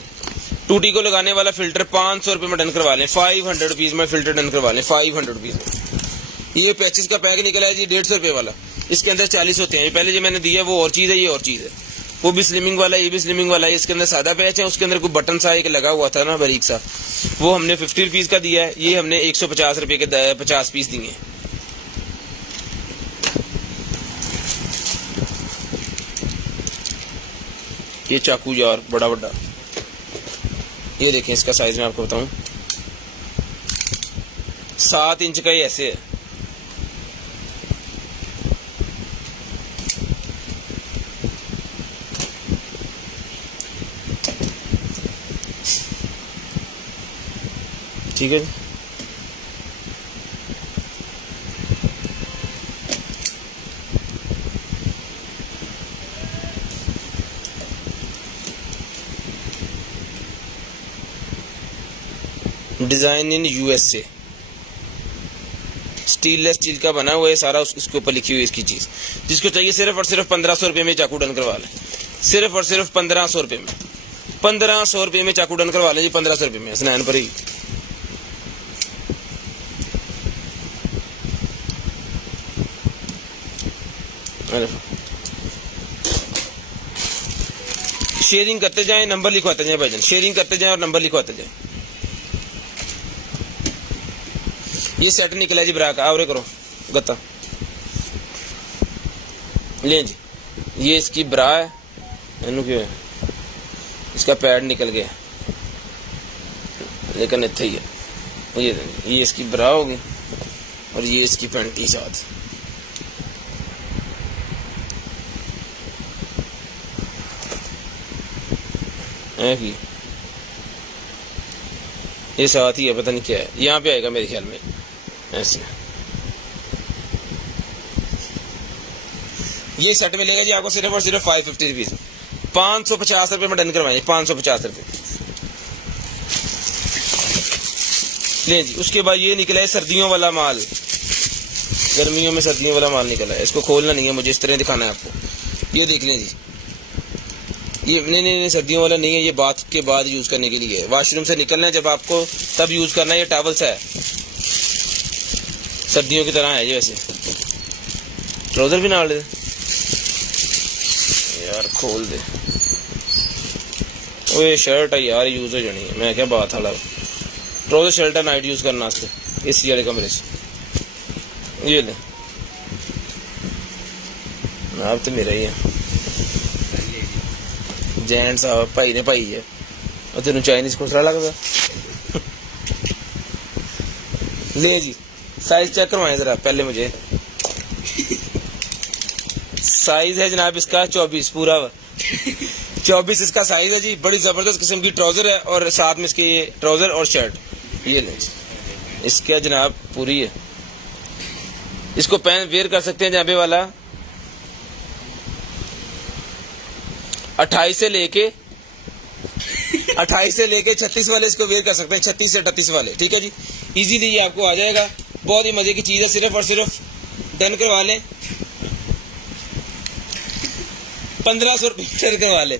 टूटी को लगाने वाला फिल्टर 500 रुपये में डन करवा लें, 500 रुपीज में फिल्टर डन करवा लें, 500 रुपीज में। ये पैचेस का पैक निकला है जी 150 रुपये वाला, इसके अंदर 40 होते हैं। ये पहले जो मैंने दिया वो और चीज है, ये और चीज है। वो भी स्लिमिंग वाला, ये भी स्लिमिंग वाला है। इसके अंदर सादा पैच है, उसके अंदर कोई बटन सा एक लगा हुआ था ना बारीक सा, वो हमने 50 रुपीज का दिया है। ये हमने 150 रुपये के 50 पीस दिए हैं। ये चाकू जार बड़ा बड़ा, ये देखें इसका साइज मैं आपको बताऊं, 7 इंच का ही ऐसे है। ठीक है जी, डिजाइन इन यूएसए, स्टीललेस स्टील का बना हुआ है सारा, इसके ऊपर लिखी हुई इसकी चीज। जिसको चाहिए सिर्फ और सिर्फ 1500 रुपये में चाकू डन करवा लें, सिर्फ और सिर्फ 1500 रुपये में। 1500 रुपये में चाकू डन करवा लें जी, 1500 रुपये में स्नैन पर ही। शेयरिंग करते जाएं, नंबर लिखवाते जाएं भाईजान, शेयरिंग करते जाएं और नंबर लिखवाते जाएं। ये सेट निकला जी ब्रा का, आवरे करो गत्ता ले जी। ये इसकी ब्रा है, इनू क्यों है, इसका पैड निकल गया लेकिन इत्थे ही है। ये इसकी ब्रा होगी और ये इसकी पैंटी साथ। ये साथ ही है, पता नहीं क्या है, यहाँ पे आएगा मेरे ख्याल में ऐसे। ये सेट मिलेगा जी आपको सिर्फ और सिर्फ 550 रुपीज, 550 रुपये में डन करवाएंगे, 550 रुपये ले जी। उसके बाद ये निकला है सर्दियों वाला माल, गर्मियों में सर्दियों वाला माल निकला है। इसको खोलना नहीं है मुझे, इस तरह दिखाना है आपको। ये देख लें जी, ये नहीं सर्दियों वाला नहीं है, ये बाथ के बाद यूज करने के लिए है। वॉशरूम से निकलना है जब आपको तब यूज करना है। ये टॉवल्स है, सर्दियों की तरह है ये। वैसे ट्राउजर भी नाल दे यार, खोल दे। वो ये शर्ट है यार, यूज हो जानी है। मैं क्या बात है, ट्राउजर शर्ट है नाइट यूज करने वास्ते एसी वाले कमरे से। ये ले आप तो मेरा ही है जैन साहब, भाई ने भाई है और तेन चाइनीज खुसरा लगता। ले जी, साइज चेक करवाएं जरा पहले मुझे। साइज है जनाब इसका 24 पूरा 24 इसका साइज है जी। बड़ी जबरदस्त किस्म की ट्राउजर है और साथ में इसके ये ट्राउजर और शर्ट। ये ले इसका जनाब पूरी है। इसको पहन वेयर कर सकते हैं जाबे वाला 28 से लेके 36 वाले इसको वेयर कर सकते हैं, 36 से 38 वाले। ठीक है जी, इजीली ये आपको आ जाएगा। बहुत ही मजे की चीज है। सिर्फ और सिर्फ डन करवा लें 1500 रुपये डन करवा ले,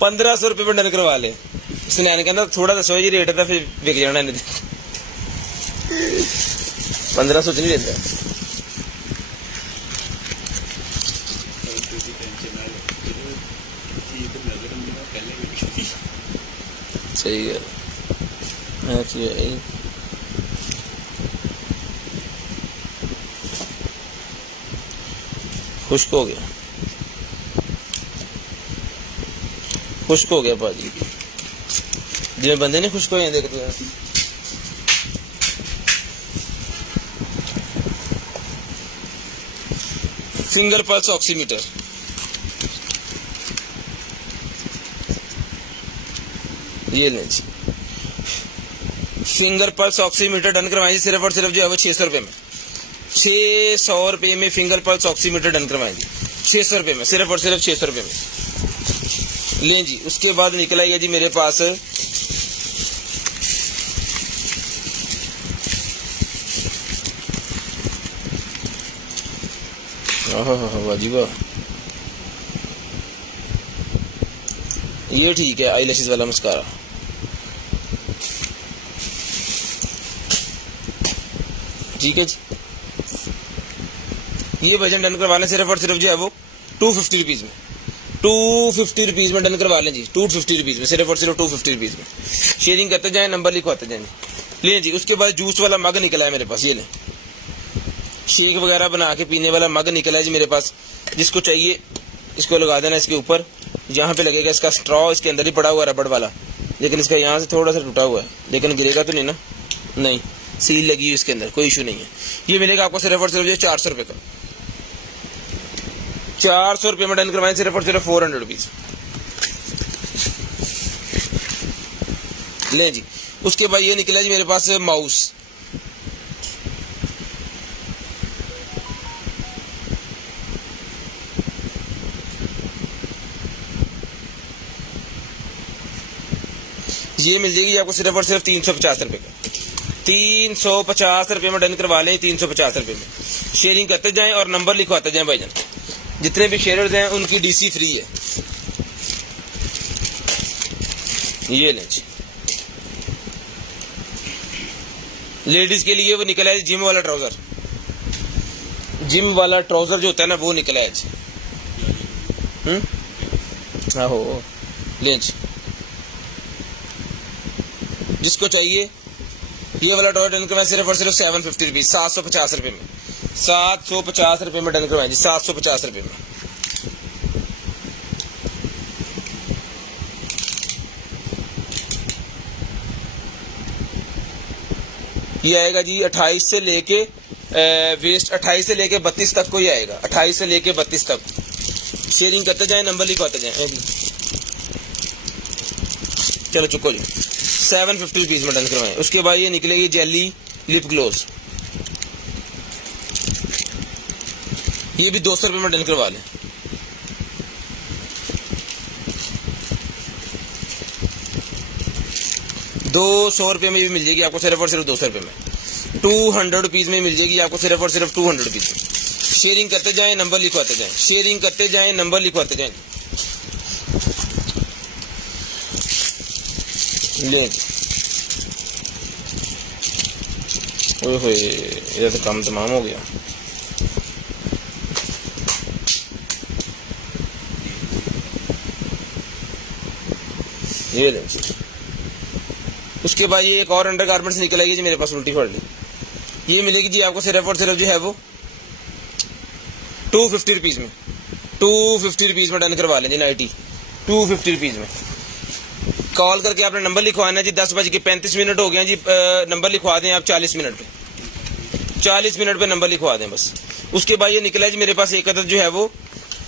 1500 रुपये में डन करवा ले। स्नैन के अंदर थोड़ा दसो जी रेट था, फिर बिक जाना। 1500 नहीं लेता सही है। खुश्क हो गया, खुश्क हो गया भाजी, जिन्हें बंदे ने खुश्क हो गए देखते हैं। फिंगर पल्स ऑक्सीमीटर, ये लें जी। फिंगर पल्स ऑक्सीमीटर डन करवाएं जी, सिर्फ और सिर्फ जो है वो 600 रुपये में। 600 रुपये में फिंगर पल्स ऑक्सीमीटर डन करवाएं जी, 600 रुपये में, सिर्फ और सिर्फ 600 रुपये में लें जी। उसके बाद निकल आएगा जी मेरे पास वाह, ये ठीक है, आईलैशेस वाला मस्कारा, ठीक है जी। ये वजन डन करवा लें सिर्फ और सिर्फ जो है वो 250 रुपीज में, 250 रुपीज में डन करवा लें जी, 250 रुपीज में, सिर्फ और सिर्फ 250 रुपीज में। शेयरिंग करते जाएं, नंबर लिखवाते जाएं लें जी। उसके बाद जूस वाला मग निकला है मेरे पास, ये लें, शेक वगैरह बना के पीने वाला मग निकला है जी मेरे पास। जिसको चाहिए इसको लगा देना इसके ऊपर, यहाँ पे लगेगा इसका स्ट्रॉ, इसके अंदर ही पड़ा हुआ है रबड़ वाला, लेकिन इसका यहाँ से थोड़ा सा टूटा हुआ है, लेकिन गिरेगा तो नहीं ना, नहीं, सील लगी हुई इसके अंदर, कोई इशू नहीं है। ये मिलेगा आपको सिर्फ और सिर्फ 400 रुपये का, 400 रुपये में डन करवाएं, सिर्फ और सिर्फ 400 रुपीज ले जी। उसके बाद ये निकला जी मेरे पास माउस, ये मिल जाएगी आपको सिर्फ और सिर्फ 350 रुपये का, 350 रुपये में डन करवा लें, 350 रुपये में। शेयरिंग करते जाएं और नंबर लिखवाते जाएं भाईजान, जितने भी शेयरर्स हैं उनकी डीसी फ्री है। ये लें जी, लेडीज के लिए वो निकला है जिम वाला ट्राउजर, जिम वाला ट्राउजर जो होता है ना वो निकला है जी। आहो लें जी, जिसको चाहिए ये वाला ट्राउजर डन करवाएं सिर्फ और सिर्फ 750 रुपीज, 750 रुपये में, 750 रुपये में डन करवाएं जी, 750 रुपये में। ये आएगा जी 28 से लेके वेस्ट 28 से लेके 32 तक को ही आएगा, 28 से लेके 32 तक। शेयरिंग करते जाएं, नंबर लिखवाते जाएं। चलो चुको जी, 750 रुपीज में डन करवाएं। उसके बाद ये निकलेगी जेली लिप ग्लोस, ये भी 200 रुपये में डन करवा लें। ₹200 में भी मिल जाएगी आपको सिर्फ और सिर्फ 200 रुपये में। 200 रुपीज में मिल जाएगी आपको सिर्फ और सिर्फ 200 रुपीज में। शेयरिंग करते जाएं, नंबर लिखवाते जाएं, शेयरिंग करते जाएं, नंबर लिखवाते जाएं। ले ओए ये तो काम तमाम हो गया। ये ले, उसके बाद ये एक और अंडर गारमेंट्स निकल आएगी जी मेरे पास उल्टी फल्टी, ये मिलेगी जी आपको सिर्फ और सिर्फ जो है वो 250 रुपीज में, 250 रुपीज में डन करवा लें जी नाइटी, 250 रुपीज में। कॉल करके आपने नंबर लिखवाना है जी, 10:35 हो गए जी, नंबर लिखवा दें आप 40 मिनट पे, 40 मिनट पे नंबर लिखवा दें बस। उसके बाद ये निकला है जी मेरे पास एक अदद जो है वो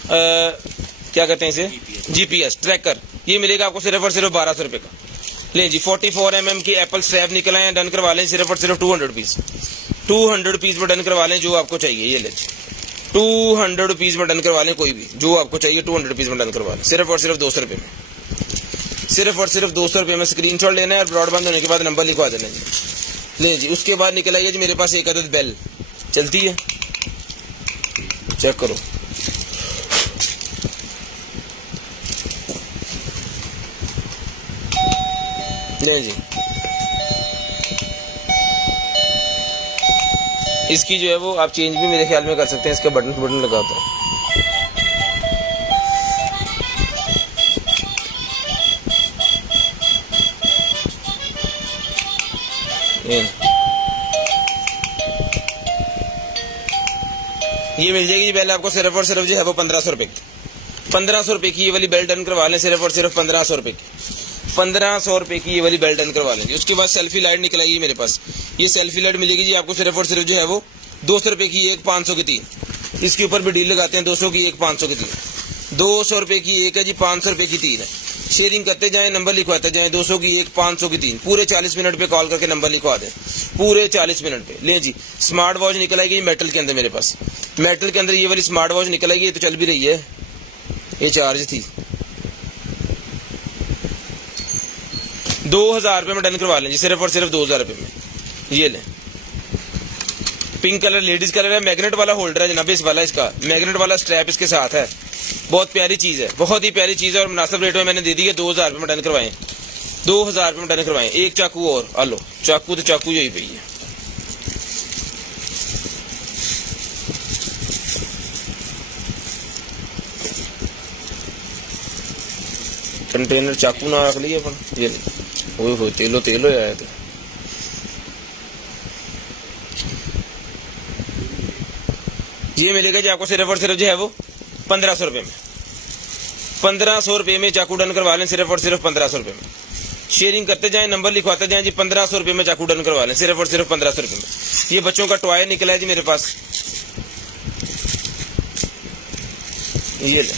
क्या कहते हैं इसे, GPS ट्रैकर, ये मिलेगा आपको सिर्फ और सिर्फ 1200 रुपये का। लें जी 44 mm की एप्पल स्ट्रैप निकल आए हैं, डन करवा लें सिर्फ और सिर्फ 200 रुपीज, 200 रुपीज में डन करवा लें जो आपको चाहिए। ये ले 200 रुपीज में डन करवा लें, कोई भी जो आपको चाहिए 200 रुपीज में डन करवा लें, सिर्फ और सिर्फ 200 रुपये में, सिर्फ और सिर्फ 200 रुपये में। स्क्रीनशॉट लेना है और ब्रॉडबैंड होने के बाद नंबर लिखवा देना जी। ले जी उसके बाद निकल आइए जी मेरे पास एक अदद बेल चलती है, चेक करो, ले जी इसकी जो है वो आप चेंज भी मेरे ख्याल में कर सकते हैं, इसका बटन लगाता हूँ। ये मिल जाएगी बेल आपको सिर्फ और सिर्फ जो है वो 1500 रुपये की, 1500 रुपये की ये वाली बेल डन करवा लें, सिर्फ और सिर्फ 1500 रुपये की, 1500 रुपये की ये वाली बेल डन करवा लेंगे। उसके बाद सेल्फी लाइट निकल आएगी मेरे पास, ये सेल्फी लाइट मिलेगी जी आपको सिर्फ और सिर्फ जो है वो 200 रुपये की, एक 500 की 3, इसके ऊपर भी डील लगाते हैं, 200 की एक, 500 की 3। 200 रुपए की एक है जी, 500 रुपए की 3 है। शेयरिंग करते जाएं, नंबर लिखवाते जाएं, 200 की एक, 500 की 3। पूरे 40 मिनट पे कॉल करके नंबर लिखवा दें, पूरे 40 मिनट पे। ले जी, स्मार्ट वॉच निकल आएगी मेटल के अंदर मेरे पास। मेटल के अंदर ये वाली स्मार्ट वॉच निकल आएगी, ये तो चल भी रही है, ये चार्ज थी। 2000 रुपए में डन करवा लें जी, सिर्फ और सिर्फ 2000 रुपए में। ये लें, पिंक कलर लेडीज कलर है, मैग्नेट वाला होल्डर है जनाब, इस वाला इसका मैग्नेट वाला स्ट्रैप इसके साथ है। बहुत प्यारी चीज है, बहुत ही प्यारी चीज है, और मुनासिब रेट में मैंने दे दी है। 2000 रुपए में डन करवाएं, 2000 रुपए में डन करवाएं। एक चाकू और आलो, चाकू तो चाकू यही पई है। कंटेनर चाकू ना रख लिए अपन, ये हो तेलो तेलो आया तो। ये मिलेगा जी आपको सिर्फ और सिर्फ जो है वो 1500 रुपए में। 1500 रुपए में चाकू डन करवा लें, सिर्फ और सिर्फ 1500 रुपए में। शेयरिंग करते जाएं, नंबर लिखवाते जाएं जी, 1500 रुपए में चाकू डन करवा लें, सिर्फ और सिर्फ 1500 रुपए में। ये बच्चों का टॉय निकला है जी मेरे पास, ये ले।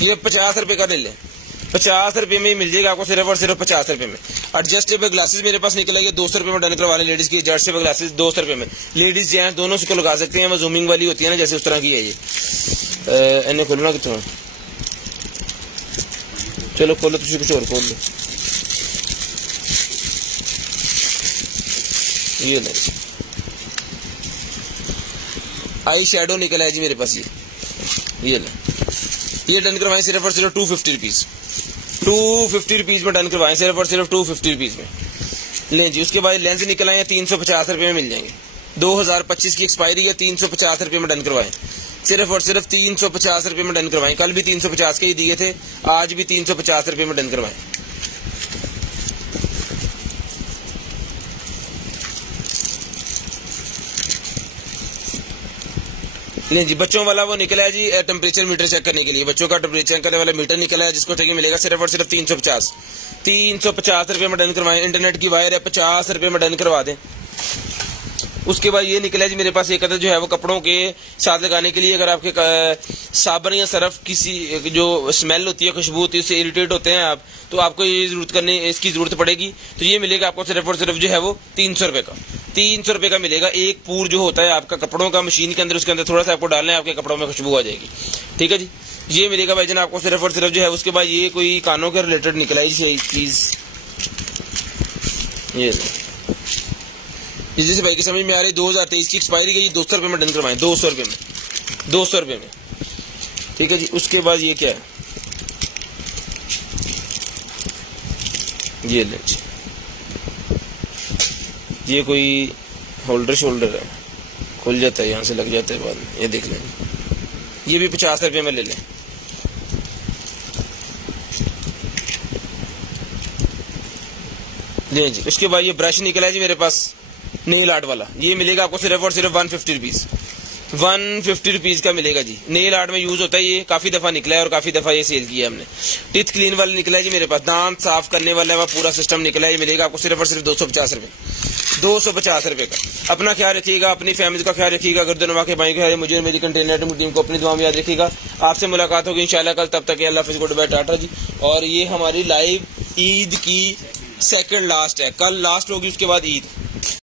ये 50 रुपए का ले लें, 50 रुपए में ही मिल जाएगा आपको, सिर्फ और सिर्फ 50 रुपए में। एडजस्टेबल ग्लासेस मेरे पास निकलेंगे 200 रुपए में डन करवा लें। लेडीज की एडजस्टेबल ग्लासेस 200 रुपए में, लेडीज जेंट्स दोनों से लगा सकते हैं। वो जूमिंग वाली होती है ना, जैसे उस तरह की है ये। इन्हें खोलना कितना, चलो खोलो, तुझे कुछ और खोल लो। ये ले, आई शेडो निकला है जी मेरे पास, ये ले। ये डन करवाएं सिर्फ और सिर्फ 250 रुपीज, 250 रुपीज में डन करवाएं, सिर्फ और सिर्फ 250 रुपीज में। लें जी, उसके बाद लेंस निकल आए 350 रुपए में मिल जाएंगे। 2025 की एक्सपायरी है, 350 रुपए में डन करवाएं, सिर्फ और सिर्फ 350 रुपए में डन करवाएं। कल भी 350 के ही दिए थे, आज भी 350 रुपए में डन करवाएं। नहीं जी, बच्चों वाला वो निकला है जी टेम्परेचर मीटर चेक करने के लिए। बच्चों का टेम्परेचर चेक करने वाला मीटर निकला है, जिसको ठीक मिलेगा सिर्फ और सिर्फ 350 रुपए में डन करवाएं। इंटरनेट की वायर है, 50 रुपए में डन करवा दें। उसके बाद ये निकला है जी मेरे पास एक अदर जो है वो कपड़ों के साथ लगाने के लिए। अगर आपके साबुन या सरफ किसी जो स्मेल होती है, खुशबू होती है, उससे इरिटेट होते हैं आप, तो आपको ये इसकी जरूरत पड़ेगी। तो ये मिलेगा आपको सिर्फ और सिर्फ जो है वो 300 रुपए का, 300 रुपए का मिलेगा। एक पूर जो होता है आपका कपड़ों का मशीन के अंदर, उसके अंदर थोड़ा सा आपको डालना है, आपके कपड़ों में खुशबू आ जाएगी। ठीक है जी, ये मिलेगा भाईजान आपको सिर्फ और सिर्फ जो है। उसके बाद ये कोई कानों के रिलेटेड निकला है चीज, ये जैसे भाई की समझ में आ रही, 2023 की एक्सपायरी गई, 200 रुपए में डन करवाएं, 200 रुपए में, 200 रुपए में। ठीक है जी, उसके बाद ये क्या है, ये ले, ये कोई होल्डर शोल्डर है, खुल जाता है, यहाँ से लग जाता है बाद में, ये देख लें। ये भी 50 रुपए में ले लें। जी, उसके बाद ये ब्रश निकला है जी मेरे पास नेल आर्ट वाला, ये मिलेगा आपको सिर्फ और सिर्फ 150 रुपीज, 150 रुपीज का मिलेगा जी। नेल आर्ट में यूज होता है, ये काफी दफा निकला है और काफी दफा ये सेल किया है हमने। टीथ क्लीन वाला निकला है जी मेरे पास, दांत साफ करने वाला है, पूरा सिस्टम निकला है। ये मिलेगा आपको सिर्फ और सिर्फ 250 रुपए, 250 रुपए का। अपना ख्याल रखिएगा, अपनी फैमिली का ख्याल रखिएगा, गर्दन के भाई का, मुझे मेरी कंटेनर टीम को अपनी दुआ में याद रखिएगा। आपसे मुलाकात होगी इंशाल्लाह कल, तब तक अल्लाह हाफिज़, गुड बाय, टाटा जी। और ये हमारी लाइव ईद की सेकंड लास्ट है, कल लास्ट होगी, उसके बाद ईद।